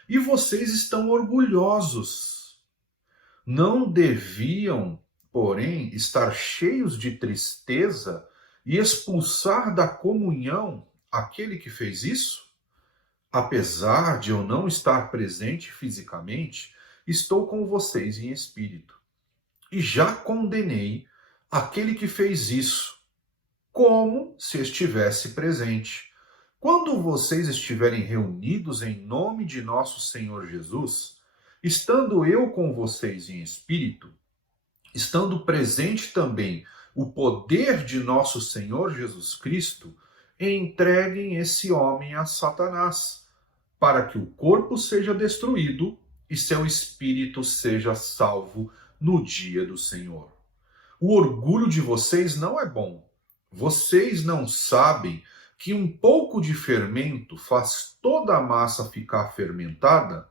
E vocês estão orgulhosos. Não deviam, porém, estar cheios de tristeza e expulsar da comunhão aquele que fez isso? Apesar de eu não estar presente fisicamente, estou com vocês em espírito. E já condenei aquele que fez isso, como se estivesse presente. Quando vocês estiverem reunidos em nome de nosso Senhor Jesus, estando eu com vocês em espírito, estando presente também o poder de nosso Senhor Jesus Cristo, entreguem esse homem a Satanás, para que o corpo seja destruído e seu espírito seja salvo no dia do Senhor. O orgulho de vocês não é bom. Vocês não sabem que um pouco de fermento faz toda a massa ficar fermentada?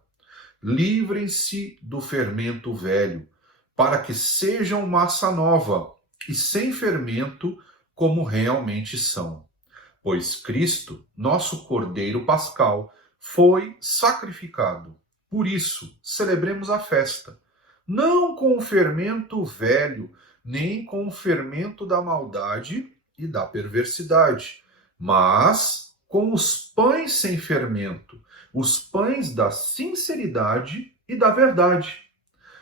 Livrem-se do fermento velho, para que sejam massa nova e sem fermento, como realmente são. Pois Cristo, nosso Cordeiro Pascal, foi sacrificado. Por isso, celebremos a festa, não com o fermento velho, nem com o fermento da maldade e da perversidade, mas com os pães sem fermento, os pães da sinceridade e da verdade.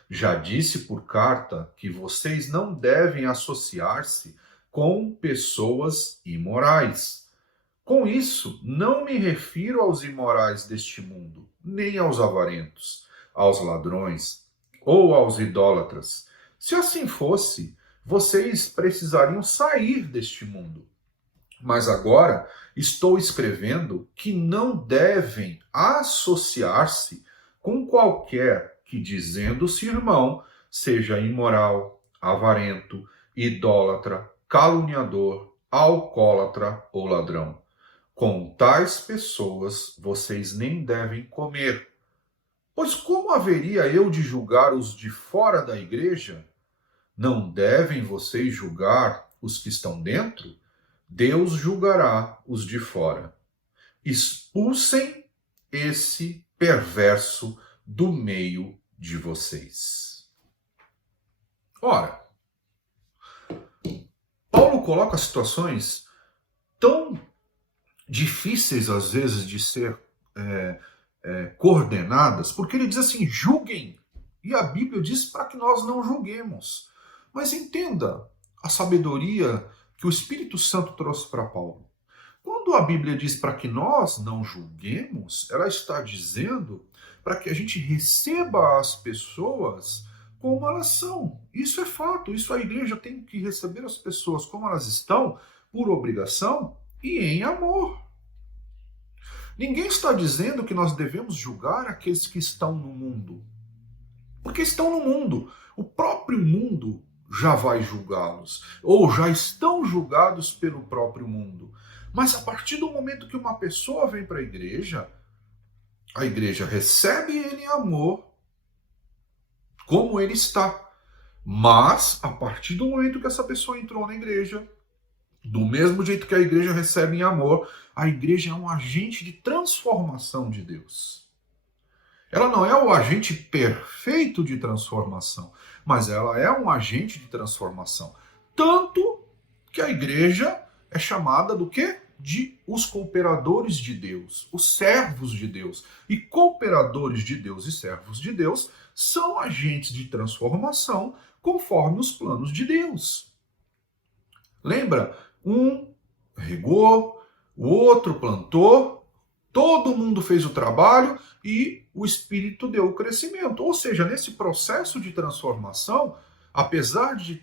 Já disse por carta que vocês não devem associar-se com pessoas imorais. Com isso, não me refiro aos imorais deste mundo, nem aos avarentos, aos ladrões ou aos idólatras. Se assim fosse, vocês precisariam sair deste mundo. Mas agora estou escrevendo que não devem associar-se com qualquer que, dizendo-se irmão, seja imoral, avarento, idólatra, caluniador, alcoólatra ou ladrão. Com tais pessoas vocês nem devem comer. Pois como haveria eu de julgar os de fora da igreja? Não devem vocês julgar os que estão dentro? Deus julgará os de fora. Expulsem esse perverso do meio de vocês. Ora, Paulo coloca situações tão difíceis às vezes de ser coordenadas, porque ele diz assim, julguem, e a Bíblia diz para que nós não julguemos. Mas entenda a sabedoria que o Espírito Santo trouxe para Paulo. Quando a Bíblia diz para que nós não julguemos, ela está dizendo para que a gente receba as pessoas como elas são. Isso é fato, isso a igreja tem que receber as pessoas como elas estão, por obrigação e em amor. Ninguém está dizendo que nós devemos julgar aqueles que estão no mundo. Porque estão no mundo. O próprio mundo já vai julgá-los, ou já estão julgados pelo próprio mundo. Mas a partir do momento que uma pessoa vem para a igreja recebe ele em amor, como ele está. Mas, a partir do momento que essa pessoa entrou na igreja, do mesmo jeito que a igreja recebe em amor, a igreja é um agente de transformação de Deus. Ela não é o agente perfeito de transformação, mas ela é um agente de transformação. Tanto que a igreja é chamada do quê? De os cooperadores de Deus, os servos de Deus. E cooperadores de Deus e servos de Deus são agentes de transformação conforme os planos de Deus. Lembra? Um regou, o outro plantou, todo mundo fez o trabalho e o Espírito deu o crescimento. Ou seja, nesse processo de transformação, apesar de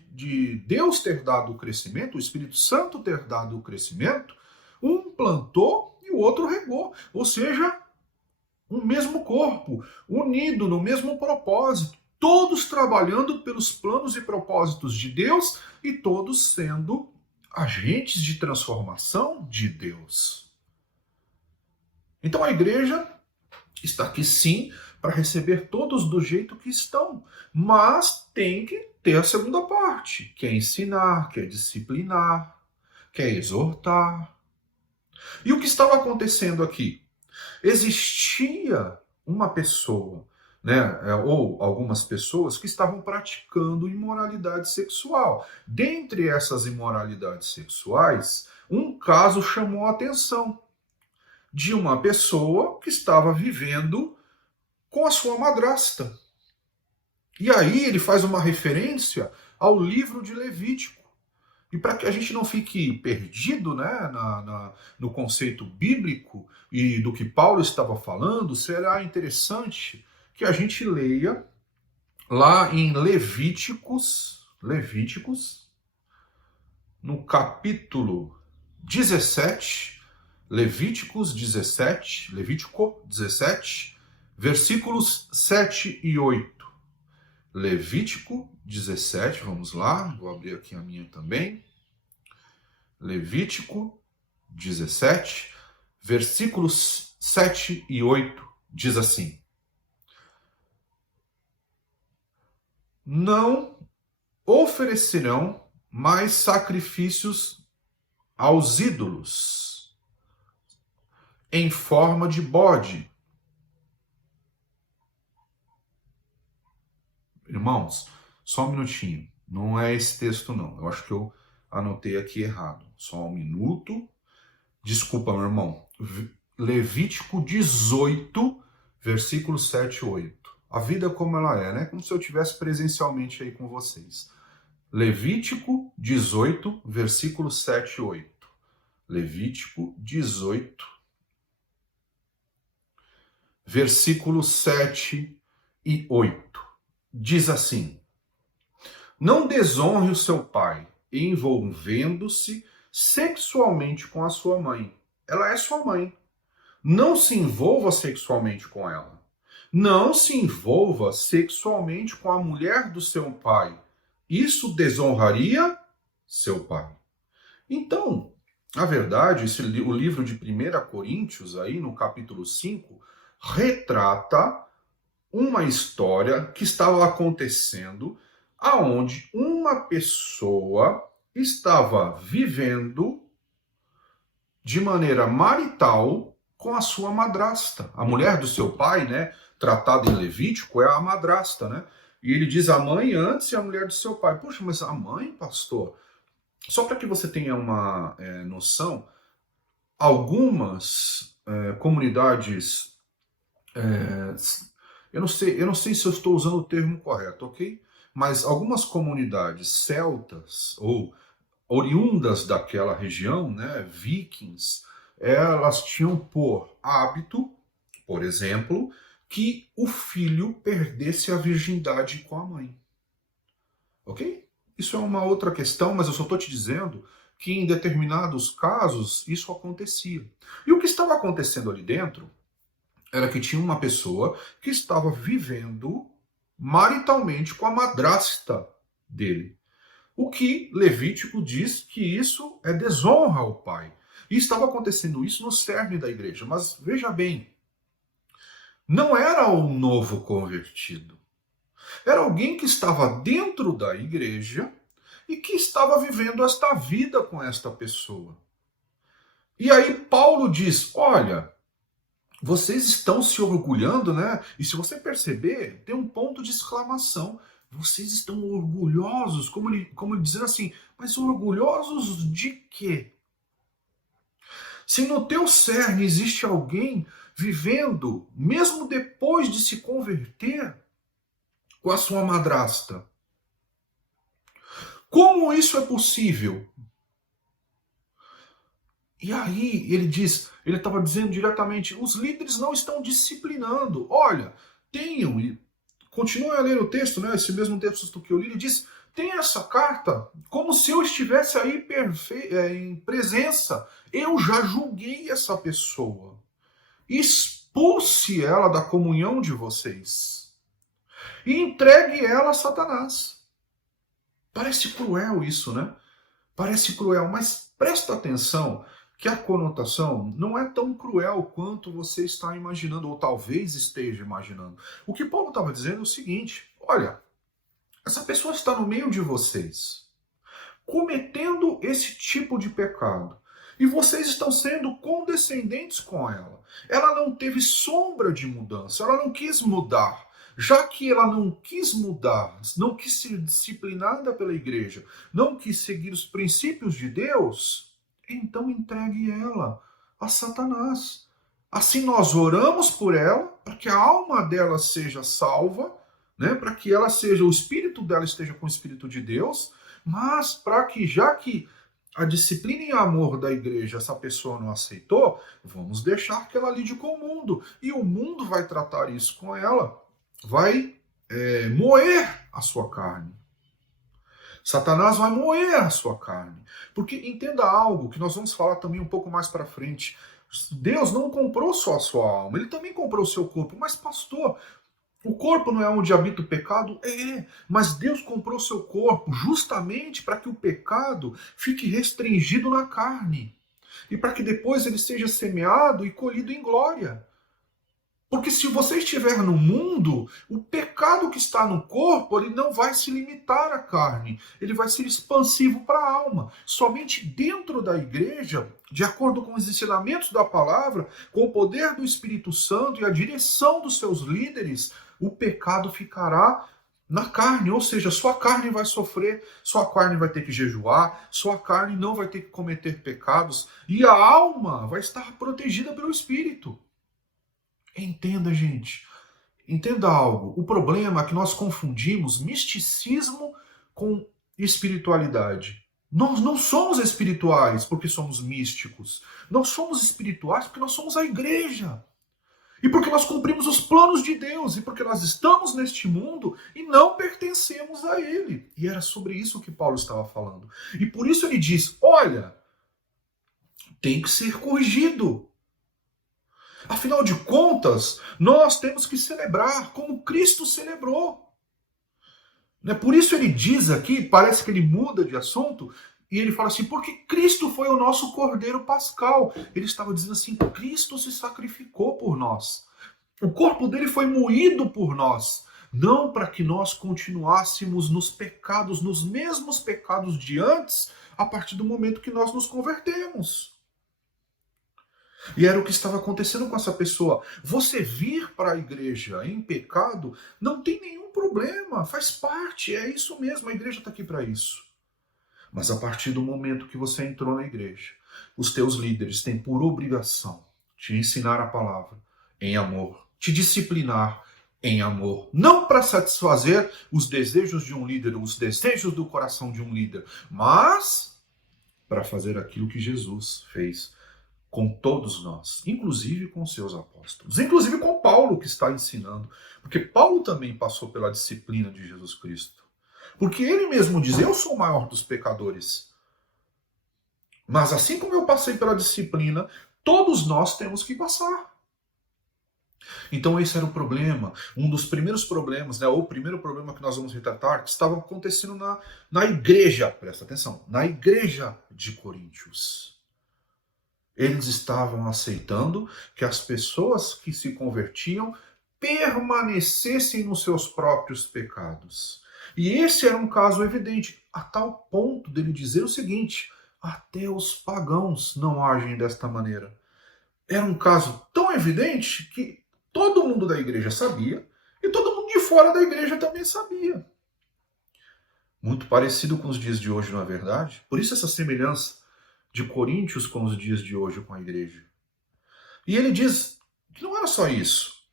Deus ter dado o crescimento, o Espírito Santo ter dado o crescimento, um plantou e o outro regou. Ou seja, um mesmo corpo, unido no mesmo propósito, todos trabalhando pelos planos e propósitos de Deus e todos sendo agentes de transformação de Deus. Então a igreja está aqui sim para receber todos do jeito que estão, mas tem que ter a segunda parte, que é ensinar, que é disciplinar, que é exortar. E o que estava acontecendo aqui? Existia uma pessoa, ou algumas pessoas que estavam praticando imoralidade sexual. Dentre essas imoralidades sexuais, um caso chamou a atenção de uma pessoa que estava vivendo com a sua madrasta. E aí ele faz uma referência ao livro de Levítico. E para que a gente não fique perdido, no conceito bíblico e do que Paulo estava falando, será interessante que a gente leia lá em Levíticos, no capítulo 17, Levítico 17, versículos 7 e 8. Levítico 17, vamos lá, vou abrir aqui a minha também. Levítico 17, versículos 7 e 8, diz assim: não oferecerão mais sacrifícios aos ídolos em forma de bode. Irmãos, só um minutinho. Não é esse texto, não. Eu acho que eu anotei aqui errado. Só um minuto. Desculpa, meu irmão. Levítico 18, versículos 7 e 8. A vida como ela é, né? Como se eu estivesse presencialmente aí com vocês. Levítico 18, versículos 7 e 8. Levítico 18, versículos 7 e 8. Diz assim: não desonre o seu pai envolvendo-se sexualmente com a sua mãe. Ela é sua mãe. Não se envolva sexualmente com ela. Não se envolva sexualmente com a mulher do seu pai. Isso desonraria seu pai. Então, na verdade, o livro de 1 Coríntios, aí no capítulo 5, retrata uma história que estava acontecendo aonde uma pessoa estava vivendo de maneira marital com a sua madrasta. A mulher do seu pai, tratada em Levítico, é a madrasta, E ele diz a mãe antes e a mulher do seu pai. Poxa, mas a mãe, pastor? Só para que você tenha uma noção, algumas comunidades... Eu não sei se eu estou usando o termo correto, ok? Mas algumas comunidades celtas ou oriundas daquela região, né, vikings, elas tinham por hábito, por exemplo, que o filho perdesse a virgindade com a mãe. Ok? Isso é uma outra questão, mas eu só estou te dizendo que em determinados casos isso acontecia. E o que estava acontecendo ali dentro era que tinha uma pessoa que estava vivendo maritalmente com a madrasta dele. O que Levítico diz que isso é desonra ao pai. E estava acontecendo isso no cerne da igreja. Mas veja bem, não era um novo convertido. Era alguém que estava dentro da igreja e que estava vivendo esta vida com esta pessoa. E aí Paulo diz, olha, vocês estão se orgulhando, né? E se você perceber, tem um ponto de exclamação. Vocês estão orgulhosos, como ele dizendo assim, mas orgulhosos de quê? Se no teu cerne existe alguém vivendo, mesmo depois de se converter, com a sua madrasta, como isso é possível? E aí ele diz, ele estava dizendo diretamente, os líderes não estão disciplinando. Olha, tenham, e continue a ler o texto, né, esse mesmo texto que eu li, ele diz, tem essa carta como se eu estivesse aí em presença. Eu já julguei essa pessoa. Expulse ela da comunhão de vocês. E entregue ela a Satanás. Parece cruel isso, né? Parece cruel, mas presta atenção que a conotação não é tão cruel quanto você está imaginando, ou talvez esteja imaginando. O que Paulo estava dizendo é o seguinte, olha, essa pessoa está no meio de vocês, cometendo esse tipo de pecado, e vocês estão sendo condescendentes com ela. Ela não teve sombra de mudança, ela não quis mudar. Já que ela não quis mudar, não quis ser disciplinada pela igreja, não quis seguir os princípios de Deus, então entregue ela a Satanás. Assim nós oramos por ela, para que a alma dela seja salva, né, para que ela seja, o espírito dela esteja com o espírito de Deus, mas para que, já que a disciplina e amor da igreja essa pessoa não aceitou, vamos deixar que ela lide com o mundo. E o mundo vai tratar isso com ela. Vai moer a sua carne. Satanás vai moer a sua carne. Porque entenda algo que nós vamos falar também um pouco mais para frente. Deus não comprou só a sua alma, ele também comprou o seu corpo. Mas pastor, o corpo não é onde habita o pecado? Mas Deus comprou o seu corpo justamente para que o pecado fique restringido na carne. E para que depois ele seja semeado e colhido em glória. Porque se você estiver no mundo, o pecado que está no corpo, ele não vai se limitar à carne, ele vai ser expansivo para a alma. Somente dentro da igreja, de acordo com os ensinamentos da palavra, com o poder do Espírito Santo e a direção dos seus líderes, o pecado ficará na carne, ou seja, sua carne vai sofrer, sua carne vai ter que jejuar, sua carne não vai ter que cometer pecados, e a alma vai estar protegida pelo Espírito. Entenda, gente. Entenda algo. O problema é que nós confundimos misticismo com espiritualidade. Nós não somos espirituais porque somos místicos. Nós somos espirituais porque nós somos a igreja. E porque nós cumprimos os planos de Deus. E porque nós estamos neste mundo e não pertencemos a ele. E era sobre isso que Paulo estava falando. E por isso ele diz, olha, tem que ser corrigido. Afinal de contas, nós temos que celebrar como Cristo celebrou. Por isso ele diz aqui, parece que ele muda de assunto, e ele fala assim, porque Cristo foi o nosso Cordeiro Pascal. Ele estava dizendo assim, Cristo se sacrificou por nós. O corpo dele foi moído por nós. Não para que nós continuássemos nos pecados, nos mesmos pecados de antes, a partir do momento que nós nos convertemos. E era o que estava acontecendo com essa pessoa. Você vir para a igreja em pecado não tem nenhum problema, faz parte, é isso mesmo, a igreja está aqui para isso. Mas a partir do momento que você entrou na igreja, os teus líderes têm por obrigação te ensinar a palavra em amor, te disciplinar em amor, não para satisfazer os desejos de um líder, os desejos do coração de um líder, mas para fazer aquilo que Jesus fez com todos nós, inclusive com seus apóstolos, inclusive com Paulo, que está ensinando, porque Paulo também passou pela disciplina de Jesus Cristo. Porque ele mesmo diz: eu sou o maior dos pecadores. Mas assim como eu passei pela disciplina, todos nós temos que passar. Então esse era o problema, um dos primeiros problemas, né, ou o primeiro problema que nós vamos retratar, que estava acontecendo na igreja, presta atenção, na igreja de Coríntios. Eles estavam aceitando que as pessoas que se convertiam permanecessem nos seus próprios pecados. E esse era um caso evidente, a tal ponto dele dizer o seguinte: até os pagãos não agem desta maneira. Era um caso tão evidente que todo mundo da igreja sabia e todo mundo de fora da igreja também sabia. Muito parecido com os dias de hoje, não é verdade? Por isso essa semelhança de Coríntios com os dias de hoje com a igreja. E ele diz que não era só isso.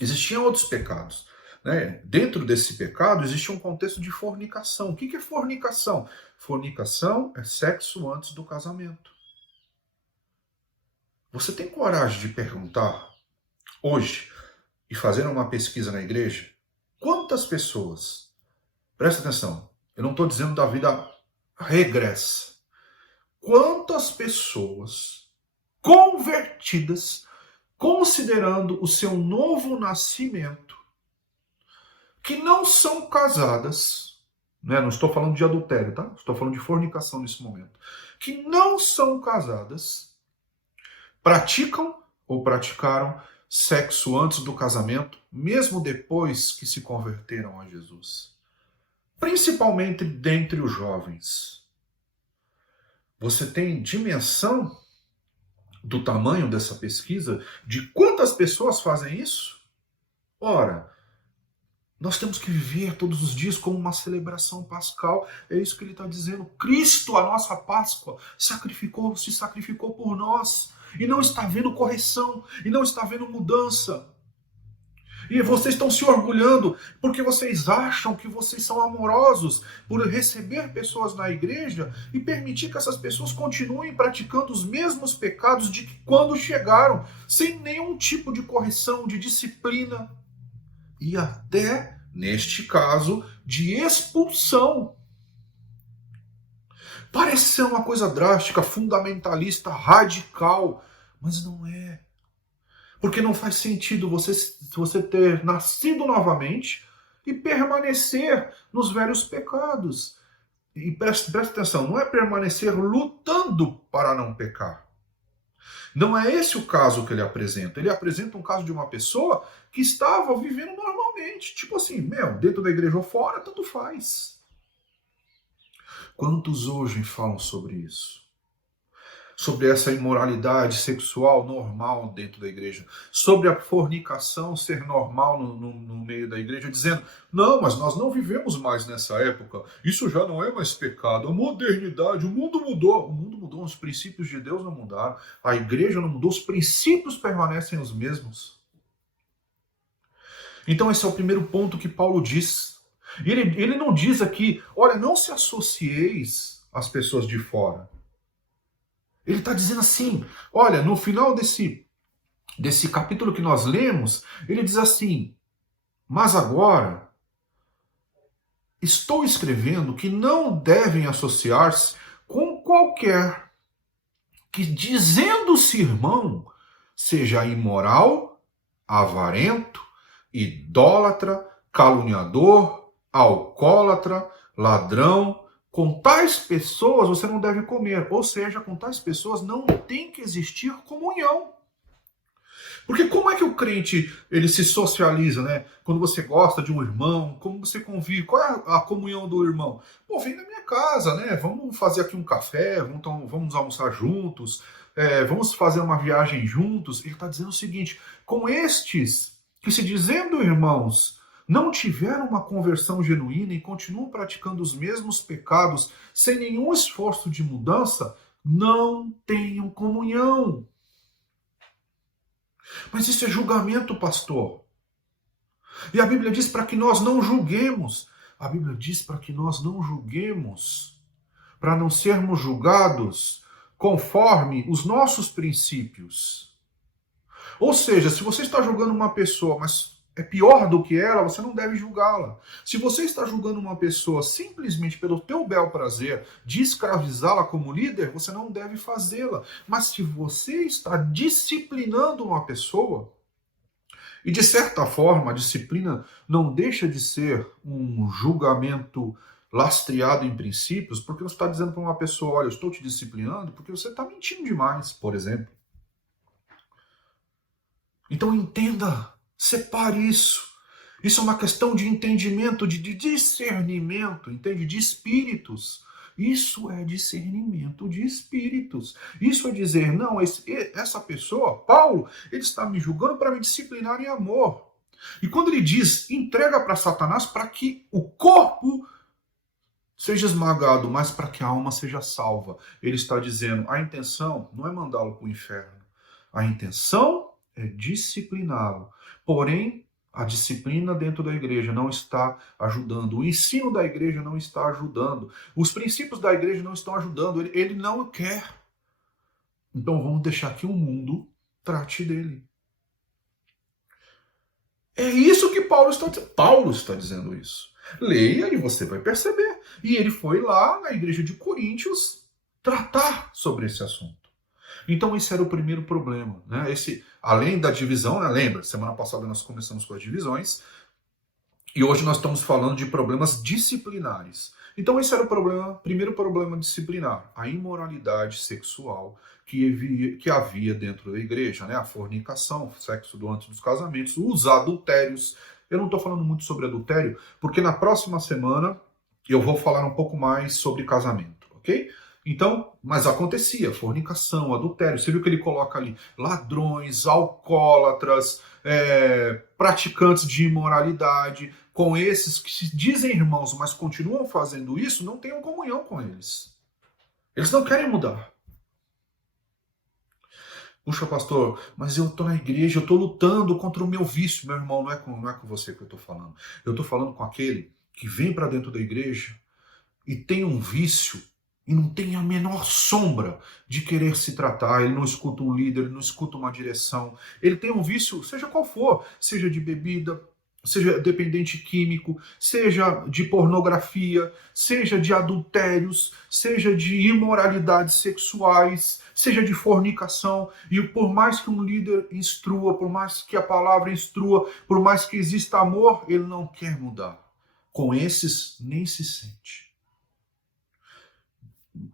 Existiam outros pecados, né? Dentro desse pecado existia um contexto de fornicação. O que é fornicação? Fornicação é sexo antes do casamento. Você tem coragem de perguntar hoje e fazer uma pesquisa na igreja? Quantas pessoas, presta atenção, eu não estou dizendo da vida regressa, quantas pessoas convertidas, considerando o seu novo nascimento, que não são casadas, né? Não estou falando de adultério, tá? Estou falando de fornicação nesse momento, que não são casadas, praticam ou praticaram sexo antes do casamento, mesmo depois que se converteram a Jesus. Principalmente dentre os jovens. Você tem dimensão do tamanho dessa pesquisa? De quantas pessoas fazem isso? Ora, nós temos que viver todos os dias como uma celebração pascal. É isso que ele está dizendo. Cristo, a nossa Páscoa, se sacrificou por nós. E não está havendo correção, e não está havendo mudança. E vocês estão se orgulhando porque vocês acham que vocês são amorosos por receber pessoas na igreja e permitir que essas pessoas continuem praticando os mesmos pecados de que quando chegaram, sem nenhum tipo de correção, de disciplina e até, neste caso, de expulsão. Parece ser uma coisa drástica, fundamentalista, radical, mas não é. Porque não faz sentido você ter nascido novamente e permanecer nos velhos pecados. E presta atenção, não é permanecer lutando para não pecar. Não é esse o caso que ele apresenta. Ele apresenta um caso de uma pessoa que estava vivendo normalmente. Tipo assim, dentro da igreja ou fora, tanto faz. Quantos hoje falam sobre isso? Sobre essa imoralidade sexual normal dentro da igreja. Sobre a fornicação ser normal no meio da igreja, dizendo: não, mas nós não vivemos mais nessa época. Isso já não é mais pecado. A modernidade, o mundo mudou. O mundo mudou, os princípios de Deus não mudaram. A igreja não mudou, os princípios permanecem os mesmos. Então esse é o primeiro ponto que Paulo diz. Ele não diz aqui: olha, não se associeis às pessoas de fora. Ele está dizendo assim, olha, no final desse capítulo que nós lemos, ele diz assim: mas agora estou escrevendo que não devem associar-se com qualquer que, dizendo-se irmão, seja imoral, avarento, idólatra, caluniador, alcoólatra, ladrão. Com tais pessoas você não deve comer. Ou seja, com tais pessoas não tem que existir comunhão. Porque como é que o crente ele se socializa, né? Quando você gosta de um irmão, como você convive? Qual é a comunhão do irmão? Pô, vem na minha casa, né? Vamos fazer aqui um café, vamos almoçar juntos, vamos fazer uma viagem juntos. Ele está dizendo o seguinte: com estes que, se dizendo irmãos, não tiveram uma conversão genuína e continuam praticando os mesmos pecados sem nenhum esforço de mudança, não tenham comunhão. Mas isso é julgamento, pastor. E a Bíblia diz para que nós não julguemos. A Bíblia diz para que nós não julguemos. para não sermos julgados conforme os nossos princípios. Ou seja, se você está julgando uma pessoa, mas é pior do que ela, você não deve julgá-la. Se você está julgando uma pessoa simplesmente pelo teu bel prazer de escravizá-la como líder, você não deve fazê-la. Mas se você está disciplinando uma pessoa, e de certa forma a disciplina não deixa de ser um julgamento lastreado em princípios, porque você está dizendo para uma pessoa, olha, eu estou te disciplinando porque você está mentindo demais, por exemplo. Então entenda, separe isso. Isso é uma questão de entendimento, de discernimento, entende? De espíritos. Isso é discernimento de espíritos. Isso é dizer, não, essa pessoa, Paulo, ele está me julgando para me disciplinar em amor. E quando ele diz, entrega para Satanás para que o corpo seja esmagado, mas para que a alma seja salva. Ele está dizendo, a intenção não é mandá-lo para o inferno. A intenção é discipliná-lo. Porém, a disciplina dentro da igreja não está ajudando. O ensino da igreja não está ajudando. Os princípios da igreja não estão ajudando. Ele não quer. Então vamos deixar que o mundo trate dele. É isso que Paulo está dizendo. Paulo está dizendo isso. Leia e você vai perceber. E ele foi lá na igreja de Coríntios tratar sobre esse assunto. Então esse era o primeiro problema, né? Além da divisão, né? Lembra, semana passada nós começamos com as divisões e hoje nós estamos falando de problemas disciplinares. Então esse era o primeiro problema disciplinar, a imoralidade sexual que havia dentro da igreja, né? A fornicação, sexo antes dos casamentos, os adultérios. Eu não estou falando muito sobre adultério, porque na próxima semana eu vou falar um pouco mais sobre casamento, ok? Então, mas acontecia, fornicação, adultério. Você viu que ele coloca ali ladrões, alcoólatras, praticantes de imoralidade. Com esses que se dizem irmãos, mas continuam fazendo isso, não tenham comunhão com eles. Eles não querem mudar. Puxa, pastor, mas eu estou na igreja, eu estou lutando contra o meu vício. Meu irmão, não é com você que eu estou falando. Eu estou falando com aquele que vem para dentro da igreja e tem um vício e não tem a menor sombra de querer se tratar. Ele não escuta um líder, ele não escuta uma direção. Ele tem um vício, seja qual for, seja de bebida, seja dependente químico, seja de pornografia, seja de adultérios, seja de imoralidades sexuais, seja de fornicação. E por mais que um líder instrua, por mais que a palavra instrua, por mais que exista amor, ele não quer mudar. Com esses, nem se sente.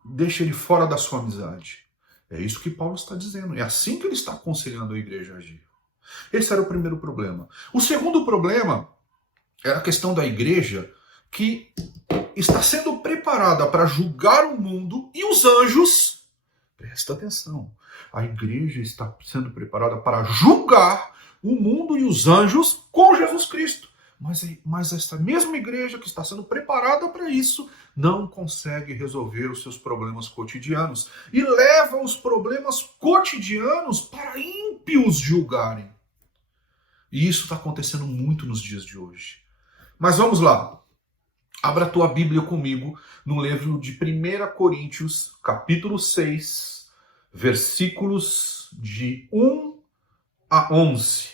Deixa ele fora da sua amizade. É isso que Paulo está dizendo. É assim que ele está aconselhando a igreja a agir. Esse era o primeiro problema. O segundo problema é a questão da igreja que está sendo preparada para julgar o mundo e os anjos. Presta atenção. A igreja está sendo preparada para julgar o mundo e os anjos com Jesus Cristo. Mas essa mesma igreja que está sendo preparada para isso não consegue resolver os seus problemas cotidianos e leva os problemas cotidianos para ímpios julgarem. E isso está acontecendo muito nos dias de hoje. Mas vamos lá. Abra a tua Bíblia comigo no livro de 1 Coríntios, capítulo 6, versículos de 1 a 11.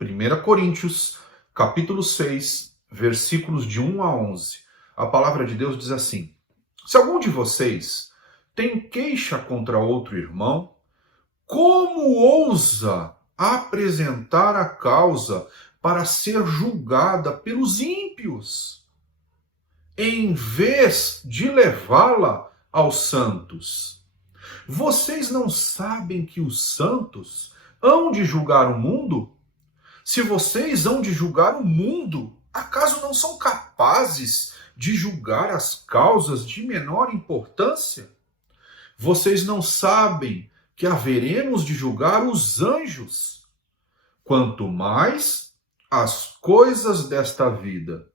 1 Coríntios, capítulo 6, versículos de 1 a 11. A palavra de Deus diz assim: se algum de vocês tem queixa contra outro irmão, como ousa apresentar a causa para ser julgada pelos ímpios, em vez de levá-la aos santos? Vocês não sabem que os santos hão de julgar o mundo? Se vocês hão de julgar o mundo, acaso não são capazes de julgar as causas de menor importância? Vocês não sabem que haveremos de julgar os anjos? Quanto mais as coisas desta vida.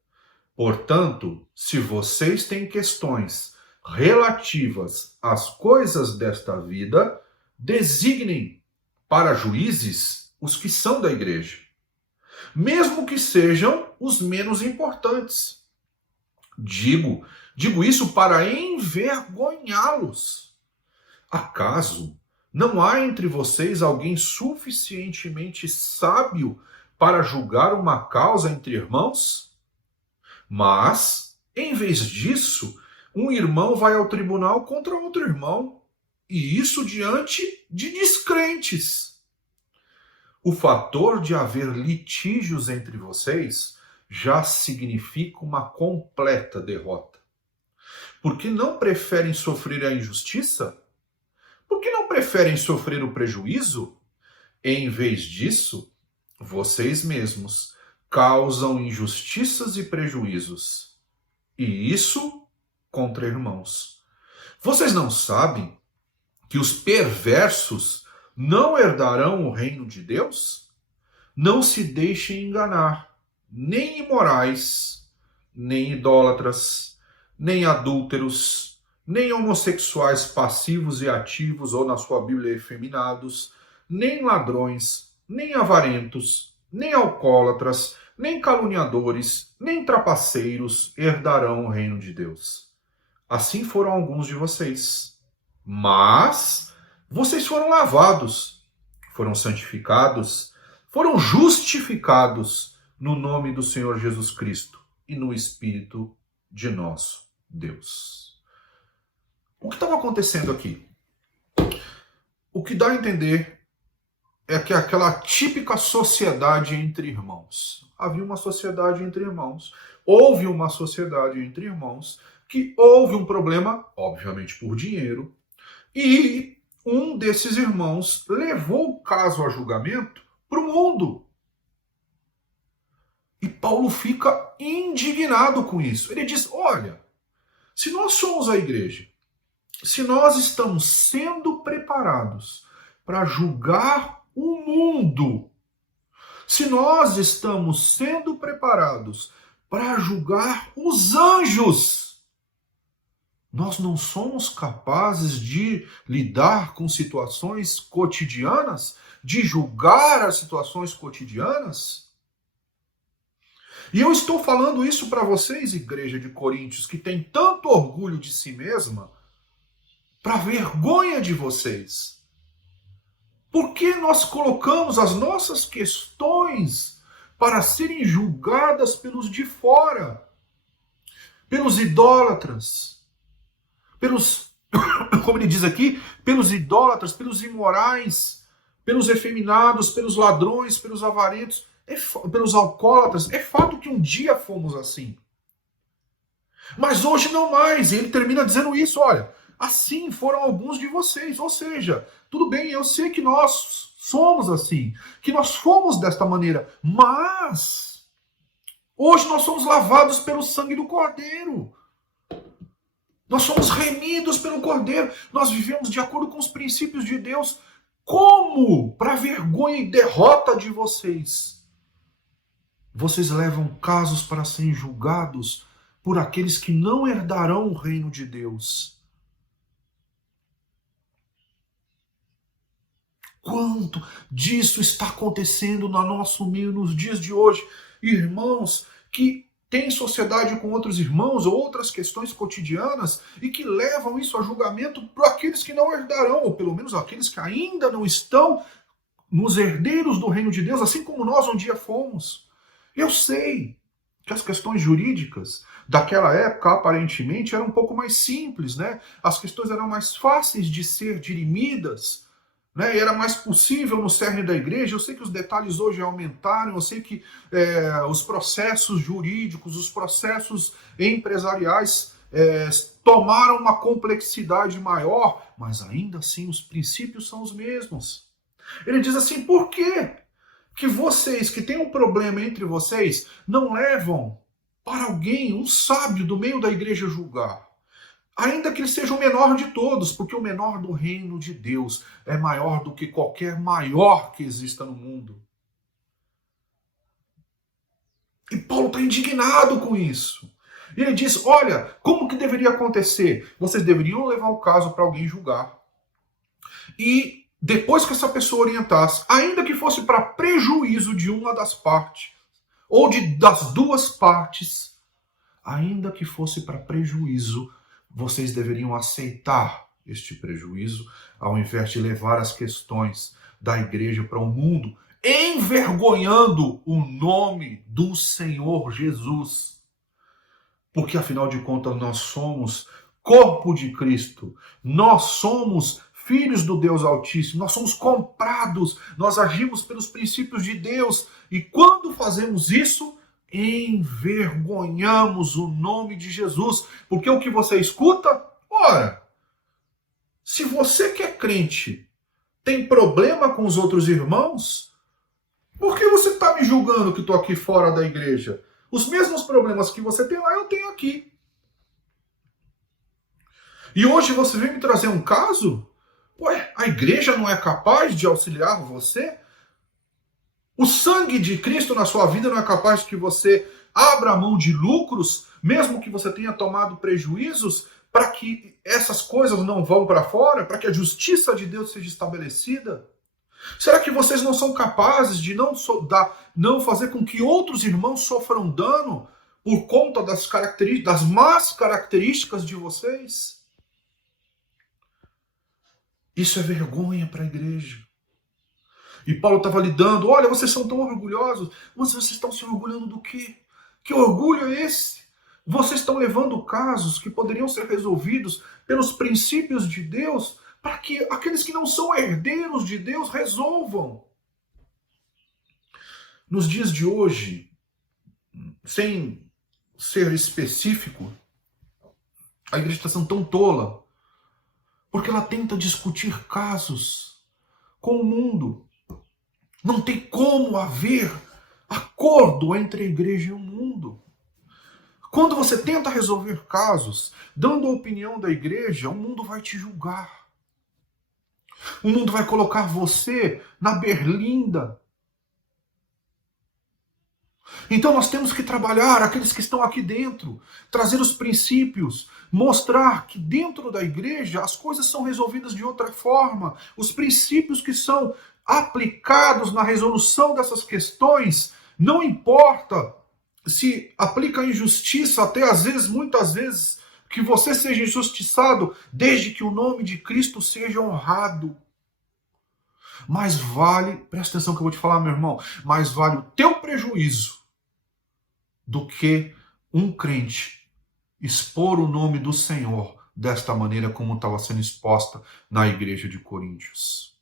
Portanto, se vocês têm questões relativas às coisas desta vida, designem para juízes os que são da igreja, mesmo que sejam os menos importantes. Digo isso para envergonhá-los. Acaso não há entre vocês alguém suficientemente sábio para julgar uma causa entre irmãos? Mas, em vez disso, um irmão vai ao tribunal contra outro irmão, e isso diante de descrentes. O fator de haver litígios entre vocês já significa uma completa derrota. Por que não preferem sofrer a injustiça? Por que não preferem sofrer o prejuízo? Em vez disso, vocês mesmos causam injustiças e prejuízos. E isso contra irmãos. Vocês não sabem que os perversos não herdarão o reino de Deus? Não se deixem enganar, nem imorais, nem idólatras, nem adúlteros, nem homossexuais passivos e ativos, ou na sua Bíblia efeminados, nem ladrões, nem avarentos, nem alcoólatras, nem caluniadores, nem trapaceiros herdarão o reino de Deus. Assim foram alguns de vocês. Mas vocês foram lavados, foram santificados, foram justificados no nome do Senhor Jesus Cristo e no Espírito de nosso Deus. O que estava acontecendo aqui? O que dá a entender é que aquela típica sociedade entre irmãos. Havia uma sociedade entre irmãos. Houve uma sociedade entre irmãos que houve um problema, obviamente por dinheiro, e um desses irmãos levou o caso a julgamento para o mundo. E Paulo fica indignado com isso. Ele diz, olha, se nós somos a igreja, se nós estamos sendo preparados para julgar o mundo, se nós estamos sendo preparados para julgar os anjos, nós não somos capazes de lidar com situações cotidianas, de julgar as situações cotidianas? E eu estou falando isso para vocês, igreja de Coríntios, que tem tanto orgulho de si mesma, para vergonha de vocês. Por que nós colocamos as nossas questões para serem julgadas pelos de fora? Pelos idólatras, pelos, como ele diz aqui, pelos idólatras, pelos imorais, pelos efeminados, pelos ladrões, pelos avarentos, pelos alcoólatras. É fato que um dia fomos assim. Mas hoje não mais. E ele termina dizendo isso, olha, assim foram alguns de vocês. Ou seja, tudo bem, eu sei que nós somos assim, que nós fomos desta maneira, mas hoje nós somos lavados pelo sangue do Cordeiro. Nós somos remidos pelo Cordeiro. Nós vivemos de acordo com os princípios de Deus. Como, para vergonha e derrota de vocês, vocês levam casos para serem julgados por aqueles que não herdarão o reino de Deus? Quanto disso está acontecendo no nosso meio nos dias de hoje? Irmãos que têm sociedade com outros irmãos ou outras questões cotidianas e que levam isso a julgamento para aqueles que não herdarão, ou pelo menos aqueles que ainda não estão nos herdeiros do reino de Deus, assim como nós um dia fomos. Eu sei que as questões jurídicas daquela época, aparentemente, eram um pouco mais simples, né? As questões eram mais fáceis de ser dirimidas, né? E era mais possível no cerne da igreja. Eu sei que os detalhes hoje aumentaram, eu sei que os processos jurídicos, os processos empresariais tomaram uma complexidade maior, mas ainda assim os princípios são os mesmos. Ele diz assim, por quê que vocês que têm um problema entre vocês não levam para alguém, um sábio do meio da igreja julgar? Ainda que ele seja o menor de todos, porque o menor do reino de Deus é maior do que qualquer maior que exista no mundo. E Paulo está indignado com isso. E ele diz, olha, como que deveria acontecer? Vocês deveriam levar o caso para alguém julgar. E depois que essa pessoa orientasse, ainda que fosse para prejuízo de uma das partes, ou das duas partes, ainda que fosse para prejuízo, vocês deveriam aceitar este prejuízo, ao invés de levar as questões da igreja para o mundo, envergonhando o nome do Senhor Jesus. Porque, afinal de contas, nós somos corpo de Cristo, nós somos filhos do Deus Altíssimo, nós somos comprados, nós agimos pelos princípios de Deus, e quando fazemos isso, envergonhamos o nome de Jesus. Porque o que você escuta? Ora, se você que é crente tem problema com os outros irmãos, por que você está me julgando que estou aqui fora da igreja? Os mesmos problemas que você tem lá, eu tenho aqui. E hoje você vem me trazer um caso? Ué, a igreja não é capaz de auxiliar você? O sangue de Cristo na sua vida não é capaz de que você abra mão de lucros, mesmo que você tenha tomado prejuízos, para que essas coisas não vão para fora, para que a justiça de Deus seja estabelecida? Será que vocês não são capazes de não fazer com que outros irmãos sofram dano por conta das más características de vocês? Isso é vergonha para a igreja. E Paulo estava lidando, olha, vocês são tão orgulhosos, mas vocês estão se orgulhando do quê? Que orgulho é esse? Vocês estão levando casos que poderiam ser resolvidos pelos princípios de Deus para que aqueles que não são herdeiros de Deus resolvam. Nos dias de hoje, sem ser específico, a igreja está sendo tão tola, porque ela tenta discutir casos com o mundo. Não tem como haver acordo entre a igreja e o mundo. Quando você tenta resolver casos, dando a opinião da igreja, o mundo vai te julgar. O mundo vai colocar você na berlinda. Então nós temos que trabalhar, aqueles que estão aqui dentro, trazer os princípios, mostrar que dentro da igreja as coisas são resolvidas de outra forma. Os princípios que são aplicados na resolução dessas questões, não importa se aplica a injustiça, até às vezes, muitas vezes, que você seja injustiçado, desde que o nome de Cristo seja honrado. Mais vale, presta atenção que eu vou te falar, meu irmão, mais vale o teu prejuízo do que um crente expor o nome do Senhor desta maneira como estava sendo exposta na igreja de Coríntios.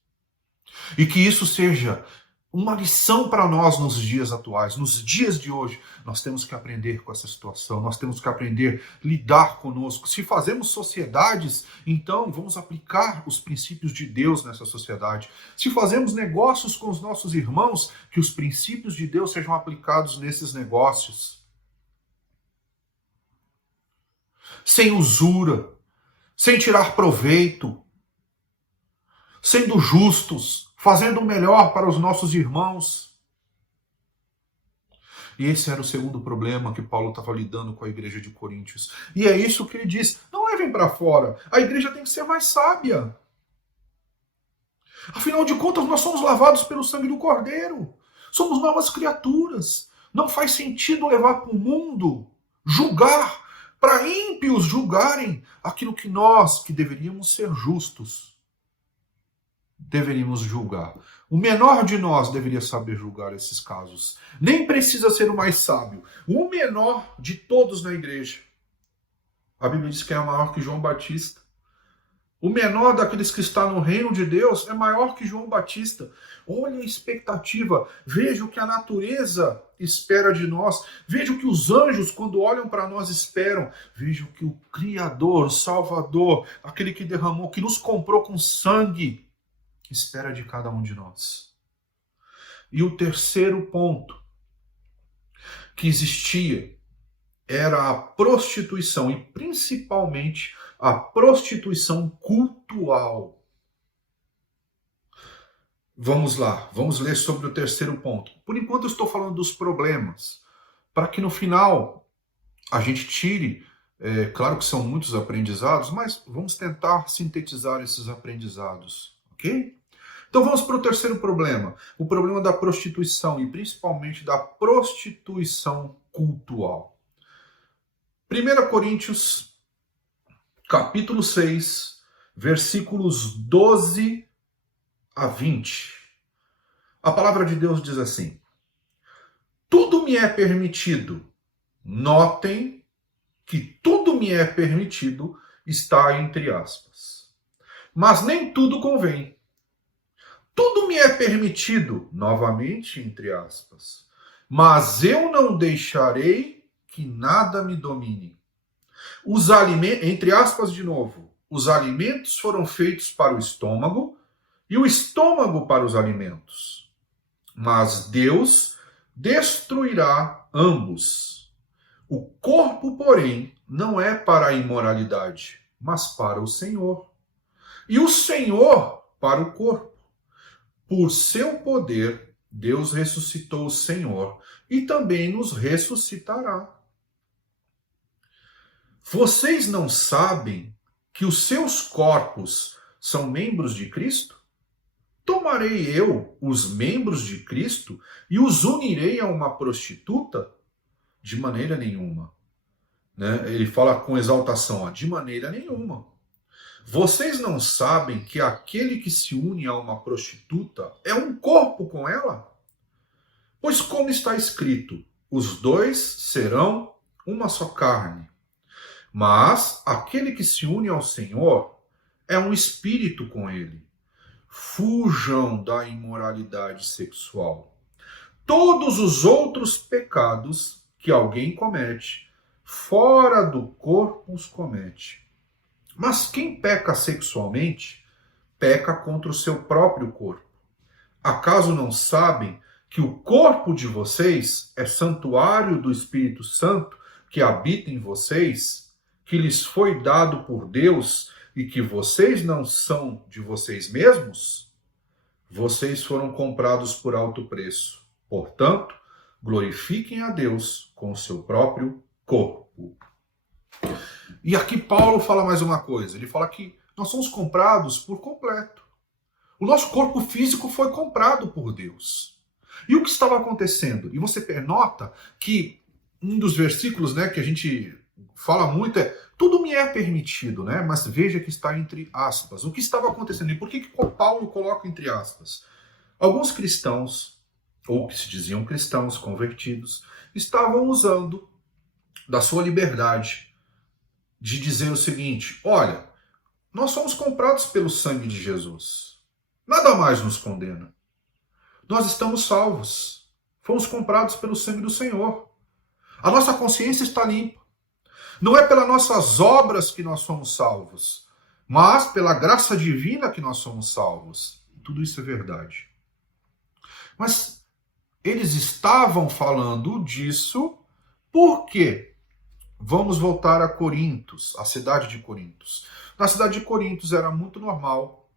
E que isso seja uma lição para nós nos dias atuais, nos dias de hoje. Nós temos que aprender com essa situação, nós temos que aprender a lidar conosco. Se fazemos sociedades, então vamos aplicar os princípios de Deus nessa sociedade. Se fazemos negócios com os nossos irmãos, que os princípios de Deus sejam aplicados nesses negócios. Sem usura, sem tirar proveito, sendo justos, fazendo o melhor para os nossos irmãos. E esse era o segundo problema que Paulo estava lidando com a igreja de Coríntios. E é isso que ele diz, não levem para fora, a igreja tem que ser mais sábia. Afinal de contas, nós somos lavados pelo sangue do Cordeiro, somos novas criaturas. Não faz sentido levar para o mundo, julgar, para ímpios julgarem aquilo que nós, que deveríamos ser justos, deveríamos julgar. O menor de nós deveria saber julgar esses casos. Nem precisa ser o mais sábio. O menor de todos na igreja. A Bíblia diz que é maior que João Batista. O menor daqueles que está no reino de Deus é maior que João Batista. Olha a expectativa. Veja o que a natureza espera de nós. Veja o que os anjos, quando olham para nós, esperam. Veja o que o Criador, o Salvador, aquele que derramou, que nos comprou com sangue, espera de cada um de nós. E o terceiro ponto que existia era a prostituição, e principalmente a prostituição cultural. Vamos lá, vamos ler sobre o terceiro ponto. Por enquanto eu estou falando dos problemas, para que no final a gente tire, claro que são muitos aprendizados, mas vamos tentar sintetizar esses aprendizados, ok? Então vamos para o terceiro problema, o problema da prostituição, e principalmente da prostituição cultural. 1 Coríntios, capítulo 6, versículos 12 a 20. A palavra de Deus diz assim: tudo me é permitido. Notem que tudo me é permitido está entre aspas. Mas nem tudo convém. Tudo me é permitido, novamente entre aspas. Mas eu não deixarei que nada me domine. Os alimentos, entre aspas de novo, os alimentos foram feitos para o estômago e o estômago para os alimentos. Mas Deus destruirá ambos. O corpo, porém, não é para a imoralidade, mas para o Senhor. E o Senhor para o corpo. Por seu poder, Deus ressuscitou o Senhor e também nos ressuscitará. Vocês não sabem que os seus corpos são membros de Cristo? Tomarei eu os membros de Cristo e os unirei a uma prostituta? De maneira nenhuma. Né? Ele fala com exaltação, de maneira nenhuma. Vocês não sabem que aquele que se une a uma prostituta é um corpo com ela? Pois como está escrito, os dois serão uma só carne. Mas aquele que se une ao Senhor é um espírito com ele. Fujam da imoralidade sexual. Todos os outros pecados que alguém comete, fora do corpo os comete. Mas quem peca sexualmente, peca contra o seu próprio corpo. Acaso não sabem que o corpo de vocês é santuário do Espírito Santo que habita em vocês, que lhes foi dado por Deus e que vocês não são de vocês mesmos? Vocês foram comprados por alto preço. Portanto, glorifiquem a Deus com o seu próprio corpo. E aqui Paulo fala mais uma coisa. Ele fala que nós somos comprados por completo. O nosso corpo físico foi comprado por Deus. E o que estava acontecendo? E você nota que um dos versículos, né, que a gente fala muito é: tudo me é permitido, né? Mas veja que está entre aspas. O que estava acontecendo? E por que Paulo coloca entre aspas? Alguns cristãos, ou que se diziam cristãos convertidos, estavam usando da sua liberdade de dizer o seguinte: olha, nós somos comprados pelo sangue de Jesus. Nada mais nos condena. Nós estamos salvos. Fomos comprados pelo sangue do Senhor. A nossa consciência está limpa. Não é pelas nossas obras que nós somos salvos, mas pela graça divina que nós somos salvos. Tudo isso é verdade. Mas eles estavam falando disso por quê? Vamos voltar a Corintos, a cidade de Corintos. Na cidade de Corintos era muito normal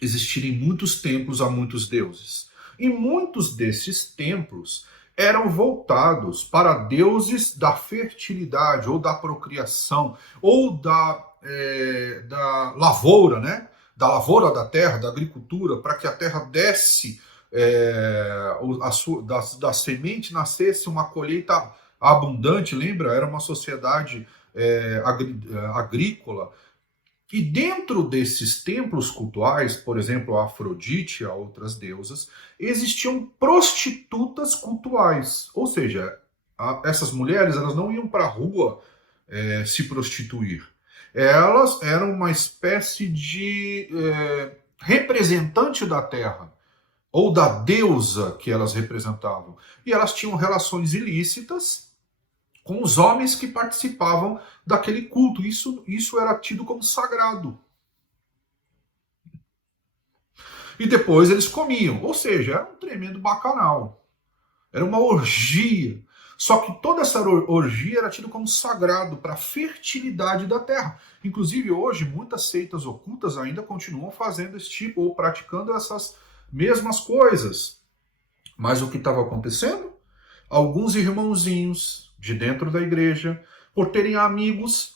existirem muitos templos a muitos deuses. E muitos desses templos eram voltados para deuses da fertilidade, ou da procriação, ou da lavoura, né? Da lavoura da terra, da agricultura, para que a terra desse, da semente nascesse uma colheita abundante. Lembra? Era uma sociedade agrícola. E dentro desses templos cultuais, por exemplo, a Afrodite e a outras deusas, existiam prostitutas cultuais. Ou seja, essas mulheres elas não iam para a rua se prostituir. Elas eram uma espécie de representante da terra, ou da deusa que elas representavam. E elas tinham relações ilícitas com os homens que participavam daquele culto. Isso era tido como sagrado. E depois eles comiam. Ou seja, era um tremendo bacanal. Era uma orgia. Só que toda essa orgia era tido como sagrado para a fertilidade da terra. Inclusive hoje muitas seitas ocultas ainda continuam fazendo esse tipo, ou praticando essas mesmas coisas. Mas o que estava acontecendo? Alguns irmãozinhos de dentro da igreja, por terem amigos,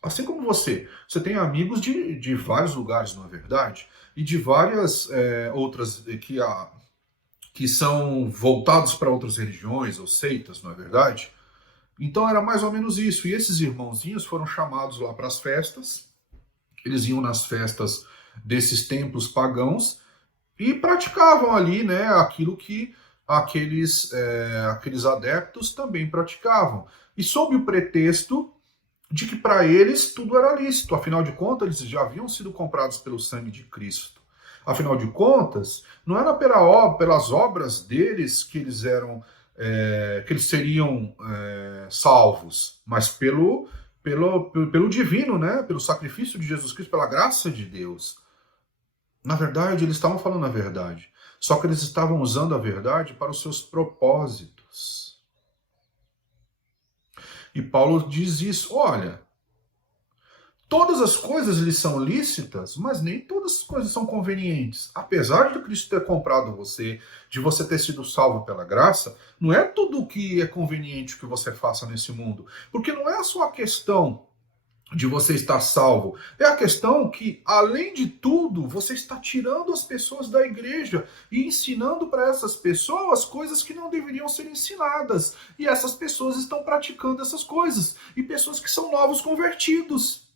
assim como você tem amigos de vários lugares, não é verdade? E de várias outras que são voltados para outras religiões ou seitas, não é verdade? Então era mais ou menos isso. E esses irmãozinhos foram chamados lá para as festas. Eles iam nas festas desses templos pagãos e praticavam ali, né, aquilo que aqueles adeptos também praticavam. E sob o pretexto de que para eles tudo era lícito. Afinal de contas, eles já haviam sido comprados pelo sangue de Cristo. Afinal de contas, não era pelas obras deles que eles eram, que eles seriam salvos, mas pelo divino, né? Pelo sacrifício de Jesus Cristo, pela graça de Deus. Na verdade, eles estavam falando a verdade. Só que eles estavam usando a verdade para os seus propósitos. E Paulo diz isso, olha, todas as coisas lhes são lícitas, mas nem todas as coisas são convenientes. Apesar de Cristo ter comprado você, de você ter sido salvo pela graça, não é tudo que é conveniente que você faça nesse mundo. Porque não é só a questão de você estar salvo. É a questão que, além de tudo, você está tirando as pessoas da igreja e ensinando para essas pessoas coisas que não deveriam ser ensinadas. E essas pessoas estão praticando essas coisas. E pessoas que são novos convertidos.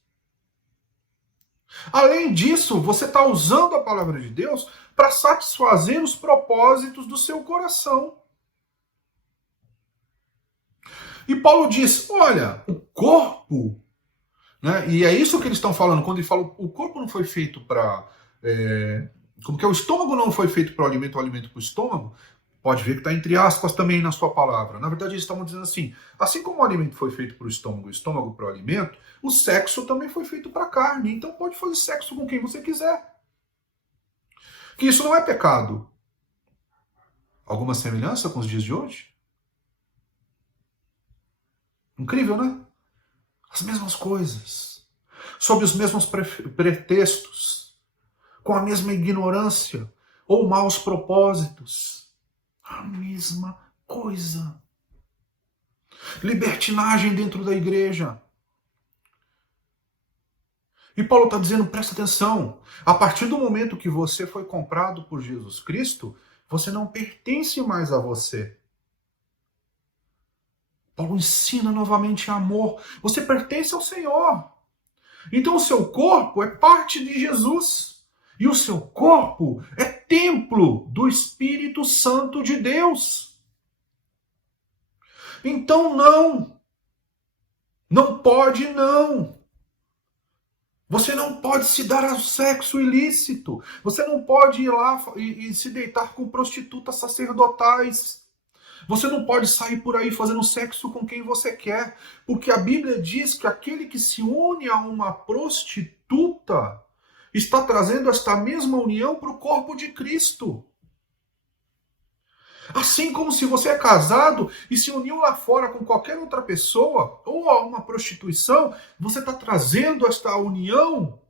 Além disso, você está usando a palavra de Deus para satisfazer os propósitos do seu coração. E Paulo diz, olha, o corpo... Né? E é isso que eles estão falando, quando ele fala o corpo não foi feito para... como que é? O estômago não foi feito para o alimento para o estômago, pode ver que está entre aspas também na sua palavra. Na verdade, eles estavam dizendo assim como o alimento foi feito para o estômago para o alimento, o sexo também foi feito para a carne. Então pode fazer sexo com quem você quiser. Que isso não é pecado. Alguma semelhança com os dias de hoje? Incrível, né? As mesmas coisas, sob os mesmos pretextos, com a mesma ignorância ou maus propósitos. A mesma coisa. Libertinagem dentro da igreja. E Paulo está dizendo, presta atenção, a partir do momento que você foi comprado por Jesus Cristo, você não pertence mais a você. Paulo ensina novamente amor. Você pertence ao Senhor. Então o seu corpo é parte de Jesus. E o seu corpo é templo do Espírito Santo de Deus. Então não pode não. Você não pode se dar ao sexo ilícito. Você não pode ir lá e se deitar com prostitutas sacerdotais. Você não pode sair por aí fazendo sexo com quem você quer, porque a Bíblia diz que aquele que se une a uma prostituta está trazendo esta mesma união para o corpo de Cristo. Assim como se você é casado e se uniu lá fora com qualquer outra pessoa, ou a uma prostituição, você está trazendo esta união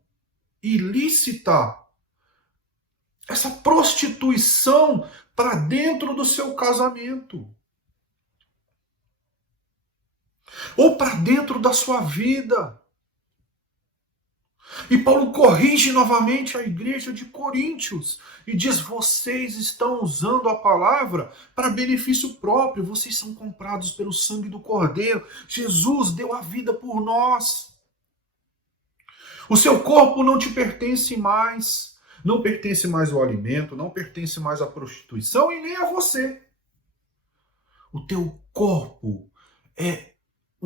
ilícita, essa prostituição para dentro do seu casamento. Ou para dentro da sua vida. E Paulo corrige novamente a igreja de Coríntios e diz, vocês estão usando a palavra para benefício próprio, vocês são comprados pelo sangue do Cordeiro, Jesus deu a vida por nós. O seu corpo não te pertence mais. Não pertence mais ao alimento, não pertence mais à prostituição e nem a você. O teu corpo é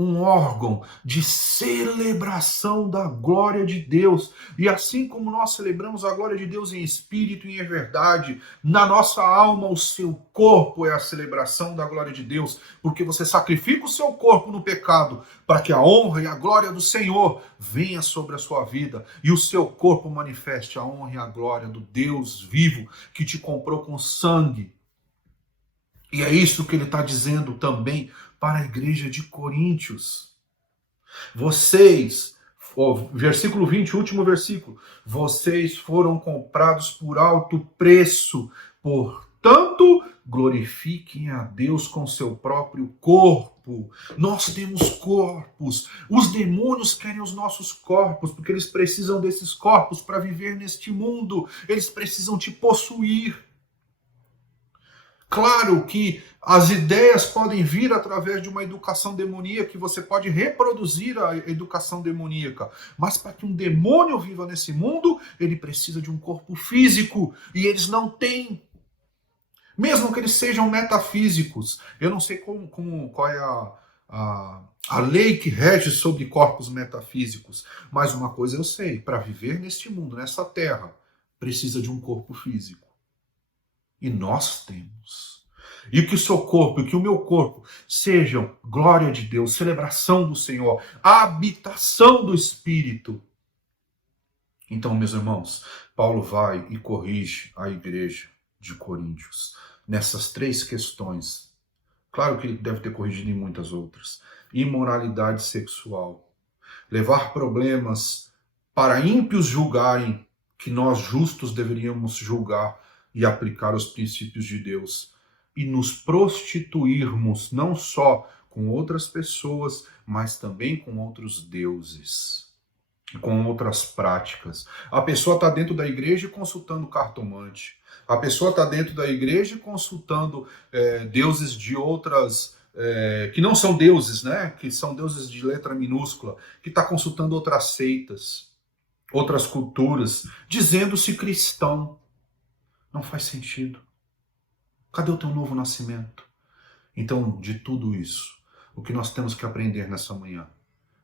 um órgão de celebração da glória de Deus. E assim como nós celebramos a glória de Deus em espírito e em verdade, na nossa alma o seu corpo é a celebração da glória de Deus, porque você sacrifica o seu corpo no pecado para que a honra e a glória do Senhor venha sobre a sua vida e o seu corpo manifeste a honra e a glória do Deus vivo que te comprou com sangue. E é isso que ele está dizendo também para a igreja de Coríntios. Vocês, versículo 20, último versículo, vocês foram comprados por alto preço, portanto, glorifiquem a Deus com seu próprio corpo. Nós temos corpos, os demônios querem os nossos corpos, porque eles precisam desses corpos para viver neste mundo, eles precisam te possuir. Claro que as ideias podem vir através de uma educação demoníaca, que você pode reproduzir a educação demoníaca. Mas para que um demônio viva nesse mundo, ele precisa de um corpo físico. E eles não têm. Mesmo que eles sejam metafísicos. Eu não sei qual é a lei que rege sobre corpos metafísicos. Mas uma coisa eu sei: para viver neste mundo, nessa terra, precisa de um corpo físico. E nós temos. E que o seu corpo, e que o meu corpo sejam glória de Deus, celebração do Senhor, habitação do Espírito. Então, meus irmãos, Paulo vai e corrige a igreja de Coríntios nessas 3 questões. Claro que ele deve ter corrigido em muitas outras. Imoralidade sexual. Levar problemas para ímpios julgarem que nós justos deveríamos julgar e aplicar os princípios de Deus, e nos prostituirmos não só com outras pessoas, mas também com outros deuses, com outras práticas. A pessoa está dentro da igreja consultando cartomante, a pessoa está dentro da igreja consultando deuses de outras, que não são deuses, né? Que são deuses de letra minúscula, que está consultando outras seitas, outras culturas, dizendo-se cristão. Não faz sentido. Cadê o teu novo nascimento? Então, de tudo isso, o que nós temos que aprender nessa manhã?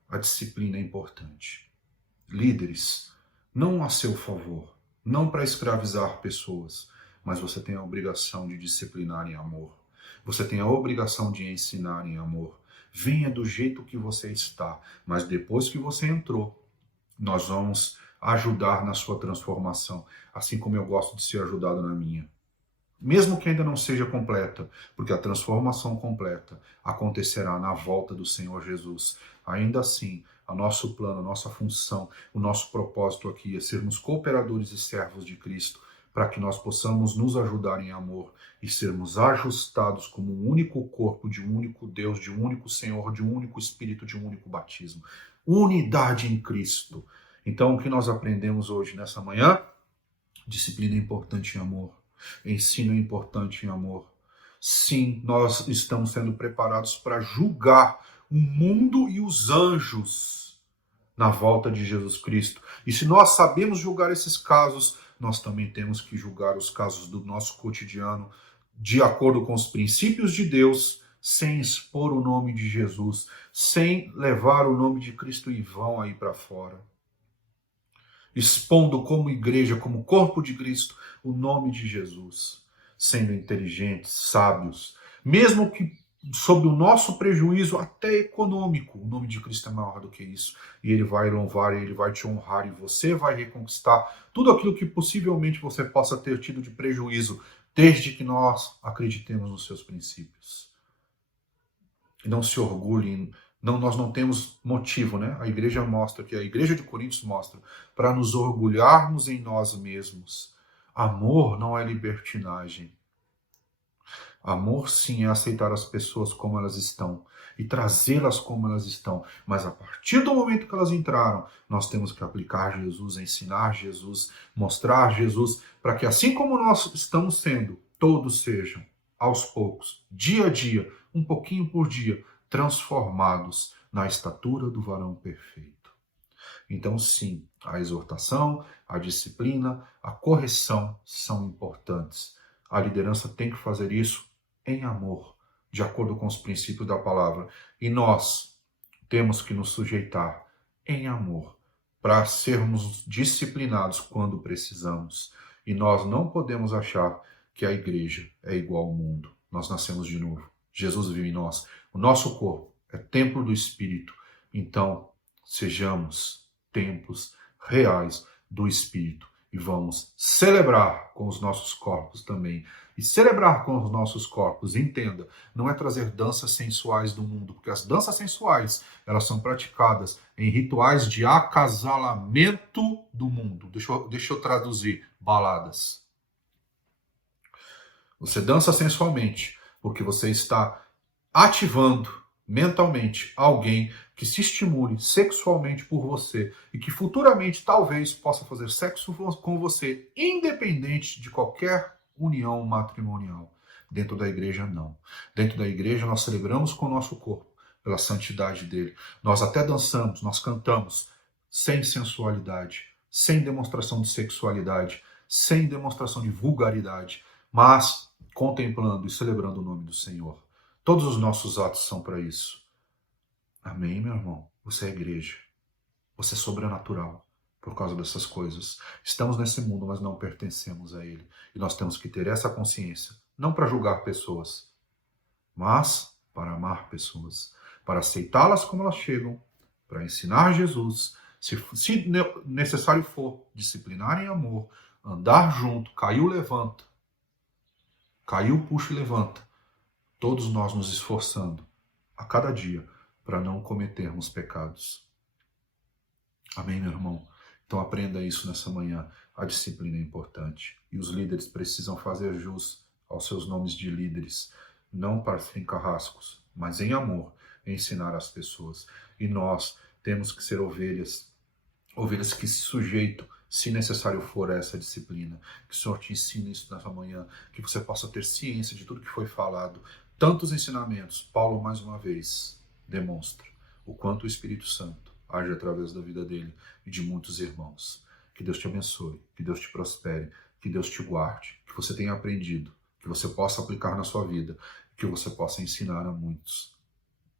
A disciplina é importante. Líderes, não a seu favor, não para escravizar pessoas, mas você tem a obrigação de disciplinar em amor. Você tem a obrigação de ensinar em amor. Venha do jeito que você está, mas depois que você entrou, nós vamos ajudar na sua transformação, assim como eu gosto de ser ajudado na minha. Mesmo que ainda não seja completa, porque a transformação completa acontecerá na volta do Senhor Jesus. Ainda assim, o nosso plano, a nossa função, o nosso propósito aqui é sermos cooperadores e servos de Cristo, para que nós possamos nos ajudar em amor e sermos ajustados como um único corpo de um único Deus, de um único Senhor, de um único Espírito, de um único batismo. Unidade em Cristo. Então, o que nós aprendemos hoje, nessa manhã? Disciplina é importante em amor. Ensino é importante em amor. Sim, nós estamos sendo preparados para julgar o mundo e os anjos na volta de Jesus Cristo. E se nós sabemos julgar esses casos, nós também temos que julgar os casos do nosso cotidiano de acordo com os princípios de Deus, sem expor o nome de Jesus, sem levar o nome de Cristo em vão aí para fora. Expondo como igreja, como corpo de Cristo, o nome de Jesus, sendo inteligentes, sábios, mesmo que sob o nosso prejuízo até econômico, o nome de Cristo é maior do que isso, e Ele vai louvar, Ele vai te honrar, e você vai reconquistar tudo aquilo que possivelmente você possa ter tido de prejuízo, desde que nós acreditemos nos seus princípios. E não se orgulhem. Não, nós não temos motivo, né? A igreja mostra, que a igreja de Coríntios mostra, para nos orgulharmos em nós mesmos. Amor não é libertinagem. Amor, sim, é aceitar as pessoas como elas estão e trazê-las como elas estão. Mas a partir do momento que elas entraram, nós temos que aplicar Jesus, ensinar Jesus, mostrar Jesus, para que assim como nós estamos sendo, todos sejam, aos poucos, dia a dia, um pouquinho por dia, transformados na estatura do varão perfeito. Então, sim, a exortação, a disciplina, a correção são importantes. A liderança tem que fazer isso em amor, de acordo com os princípios da palavra. E nós temos que nos sujeitar em amor, para sermos disciplinados quando precisamos. E nós não podemos achar que a igreja é igual ao mundo. Nós nascemos de novo. Jesus vive em nós. O nosso corpo é templo do Espírito. Então, sejamos templos reais do Espírito. E vamos celebrar com os nossos corpos também. E celebrar com os nossos corpos, entenda, não é trazer danças sensuais do mundo, porque as danças sensuais, elas são praticadas em rituais de acasalamento do mundo. Deixa eu traduzir, baladas. Você dança sensualmente, porque você está ativando mentalmente alguém que se estimule sexualmente por você e que futuramente talvez possa fazer sexo com você, independente de qualquer união matrimonial. Dentro da igreja, não. Dentro da igreja, nós celebramos com o nosso corpo, pela santidade dele. Nós até dançamos, nós cantamos, sem sensualidade, sem demonstração de sexualidade, sem demonstração de vulgaridade, mas contemplando e celebrando o nome do Senhor. Todos os nossos atos são para isso. Amém, meu irmão? Você é igreja. Você é sobrenatural por causa dessas coisas. Estamos nesse mundo, mas não pertencemos a ele. E nós temos que ter essa consciência, não para julgar pessoas, mas para amar pessoas, para aceitá-las como elas chegam, para ensinar Jesus, se necessário for, disciplinar em amor, andar junto, caiu, levanta. Caiu, puxa e levanta. Todos nós nos esforçando a cada dia para não cometermos pecados. Amém, meu irmão? Então aprenda isso nessa manhã. A disciplina é importante. E os líderes precisam fazer jus aos seus nomes de líderes. Não para serem carrascos, mas em amor, ensinar as pessoas. E nós temos que ser ovelhas que se sujeitam, se necessário for, a essa disciplina. Que o Senhor te ensine isso nessa manhã, que você possa ter ciência de tudo que foi falado. Tantos ensinamentos, Paulo mais uma vez demonstra o quanto o Espírito Santo age através da vida dele e de muitos irmãos. Que Deus te abençoe, que Deus te prospere, que Deus te guarde, que você tenha aprendido, que você possa aplicar na sua vida, que você possa ensinar a muitos.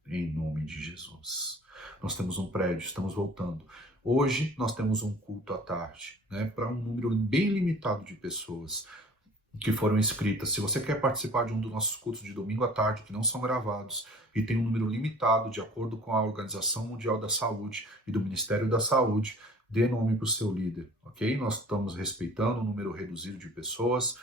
Em nome de Jesus. Nós temos um prédio, estamos voltando. Hoje nós temos um culto à tarde, para um número bem limitado de pessoas que foram inscritas. Se você quer participar de um dos nossos cultos de domingo à tarde, que não são gravados, e tem um número limitado, de acordo com a Organização Mundial da Saúde e do Ministério da Saúde, dê nome para o seu líder, ok? Nós estamos respeitando um número reduzido de pessoas.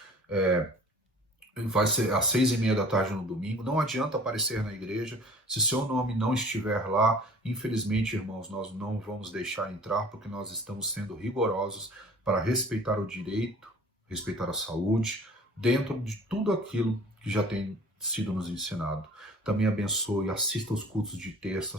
Vai ser às 6h30 da tarde no domingo. Não adianta aparecer na igreja. Se seu nome não estiver lá, infelizmente, irmãos, nós não vamos deixar entrar, porque nós estamos sendo rigorosos para respeitar o direito, respeitar a saúde, dentro de tudo aquilo que já tem sido nos ensinado. Também abençoe, assista aos cultos de terça,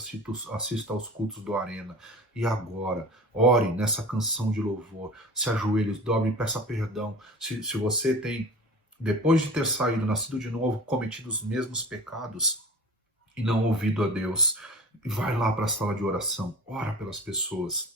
assista aos cultos do Arena. E agora, ore nessa canção de louvor, se ajoelhe, dobre e peça perdão. Se você tem, depois de ter saído, nascido de novo, cometido os mesmos pecados e não ouvido a Deus, vai lá para a sala de oração, ora pelas pessoas.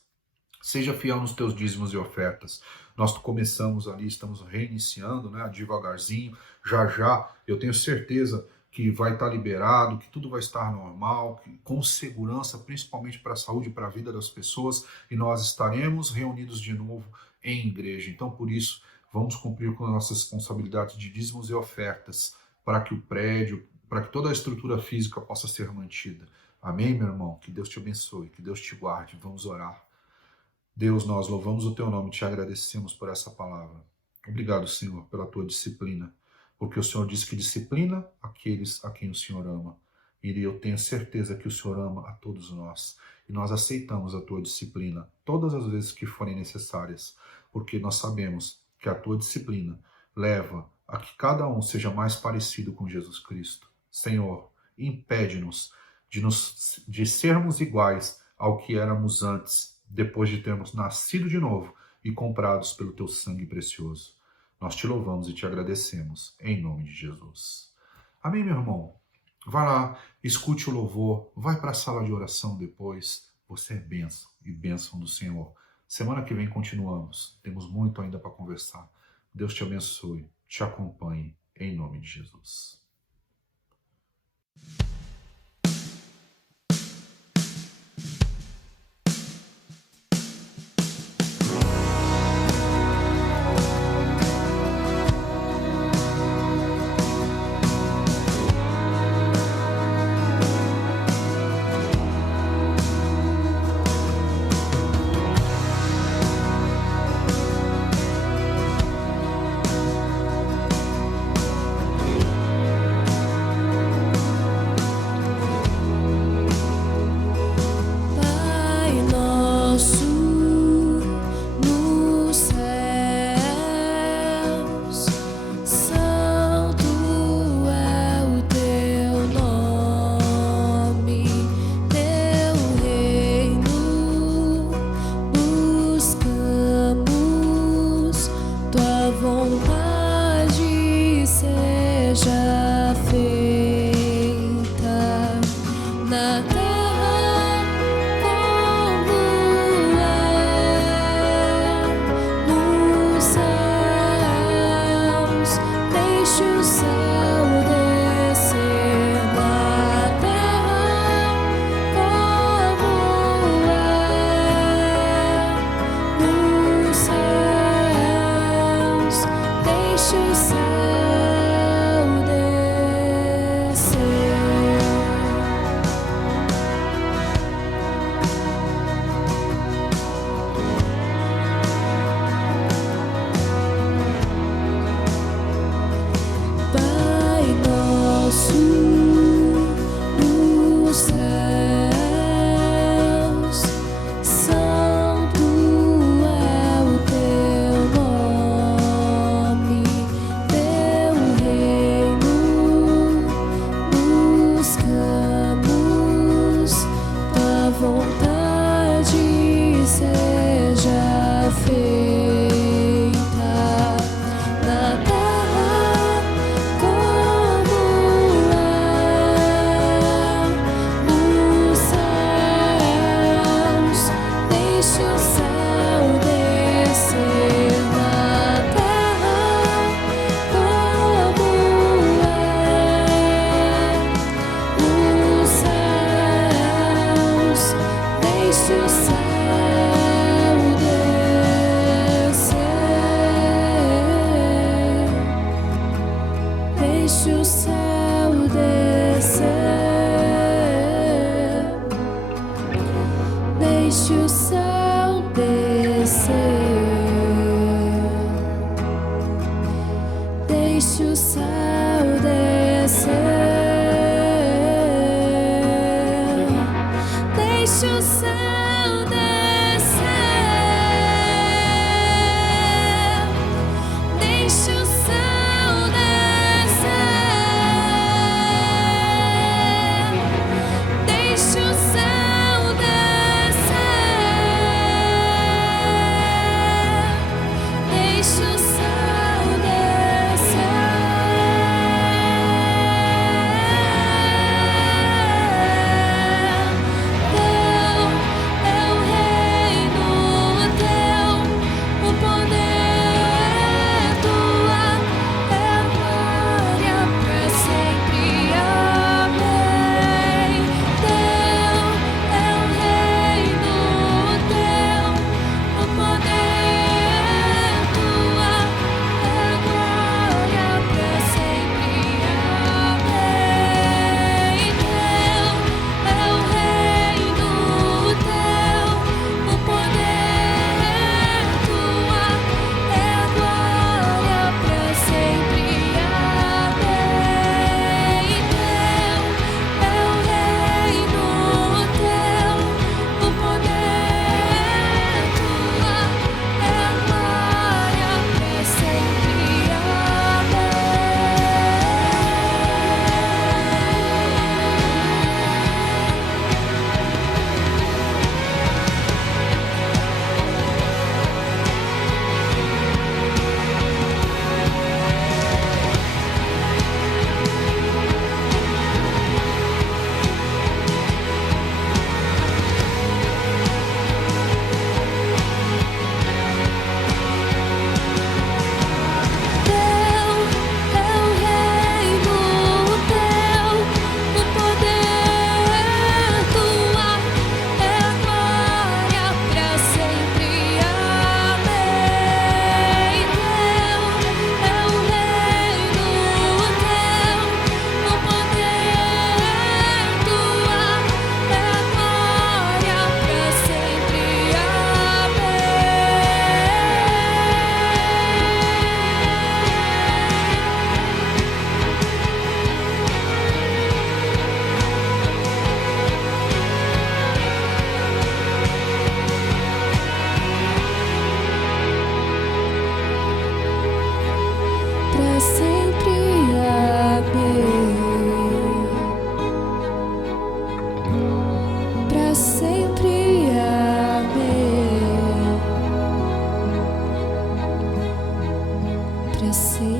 Seja fiel nos teus dízimos e ofertas. Nós começamos ali, estamos reiniciando, devagarzinho. Já, eu tenho certeza que vai estar liberado, que tudo vai estar normal, com segurança, principalmente para a saúde e para a vida das pessoas. E nós estaremos reunidos de novo em igreja. Então, por isso, vamos cumprir com as nossas responsabilidades de dízimos e ofertas, para que o prédio, para que toda a estrutura física possa ser mantida. Amém, meu irmão? Que Deus te abençoe, que Deus te guarde. Vamos orar. Deus, nós louvamos o teu nome e te agradecemos por essa palavra. Obrigado, Senhor, pela tua disciplina, porque o Senhor diz que disciplina aqueles a quem o Senhor ama. E eu tenho certeza que o Senhor ama a todos nós. E nós aceitamos a tua disciplina todas as vezes que forem necessárias, porque nós sabemos que a tua disciplina leva a que cada um seja mais parecido com Jesus Cristo. Senhor, impede-nos de sermos iguais ao que éramos antes, depois de termos nascido de novo e comprados pelo teu sangue precioso. Nós te louvamos e te agradecemos, em nome de Jesus. Amém, meu irmão? Vai lá, escute o louvor, vai para a sala de oração depois. Você é bênção e bênção do Senhor. Semana que vem continuamos, temos muito ainda para conversar. Deus te abençoe, te acompanhe, em nome de Jesus. sempre amei, pra sempre.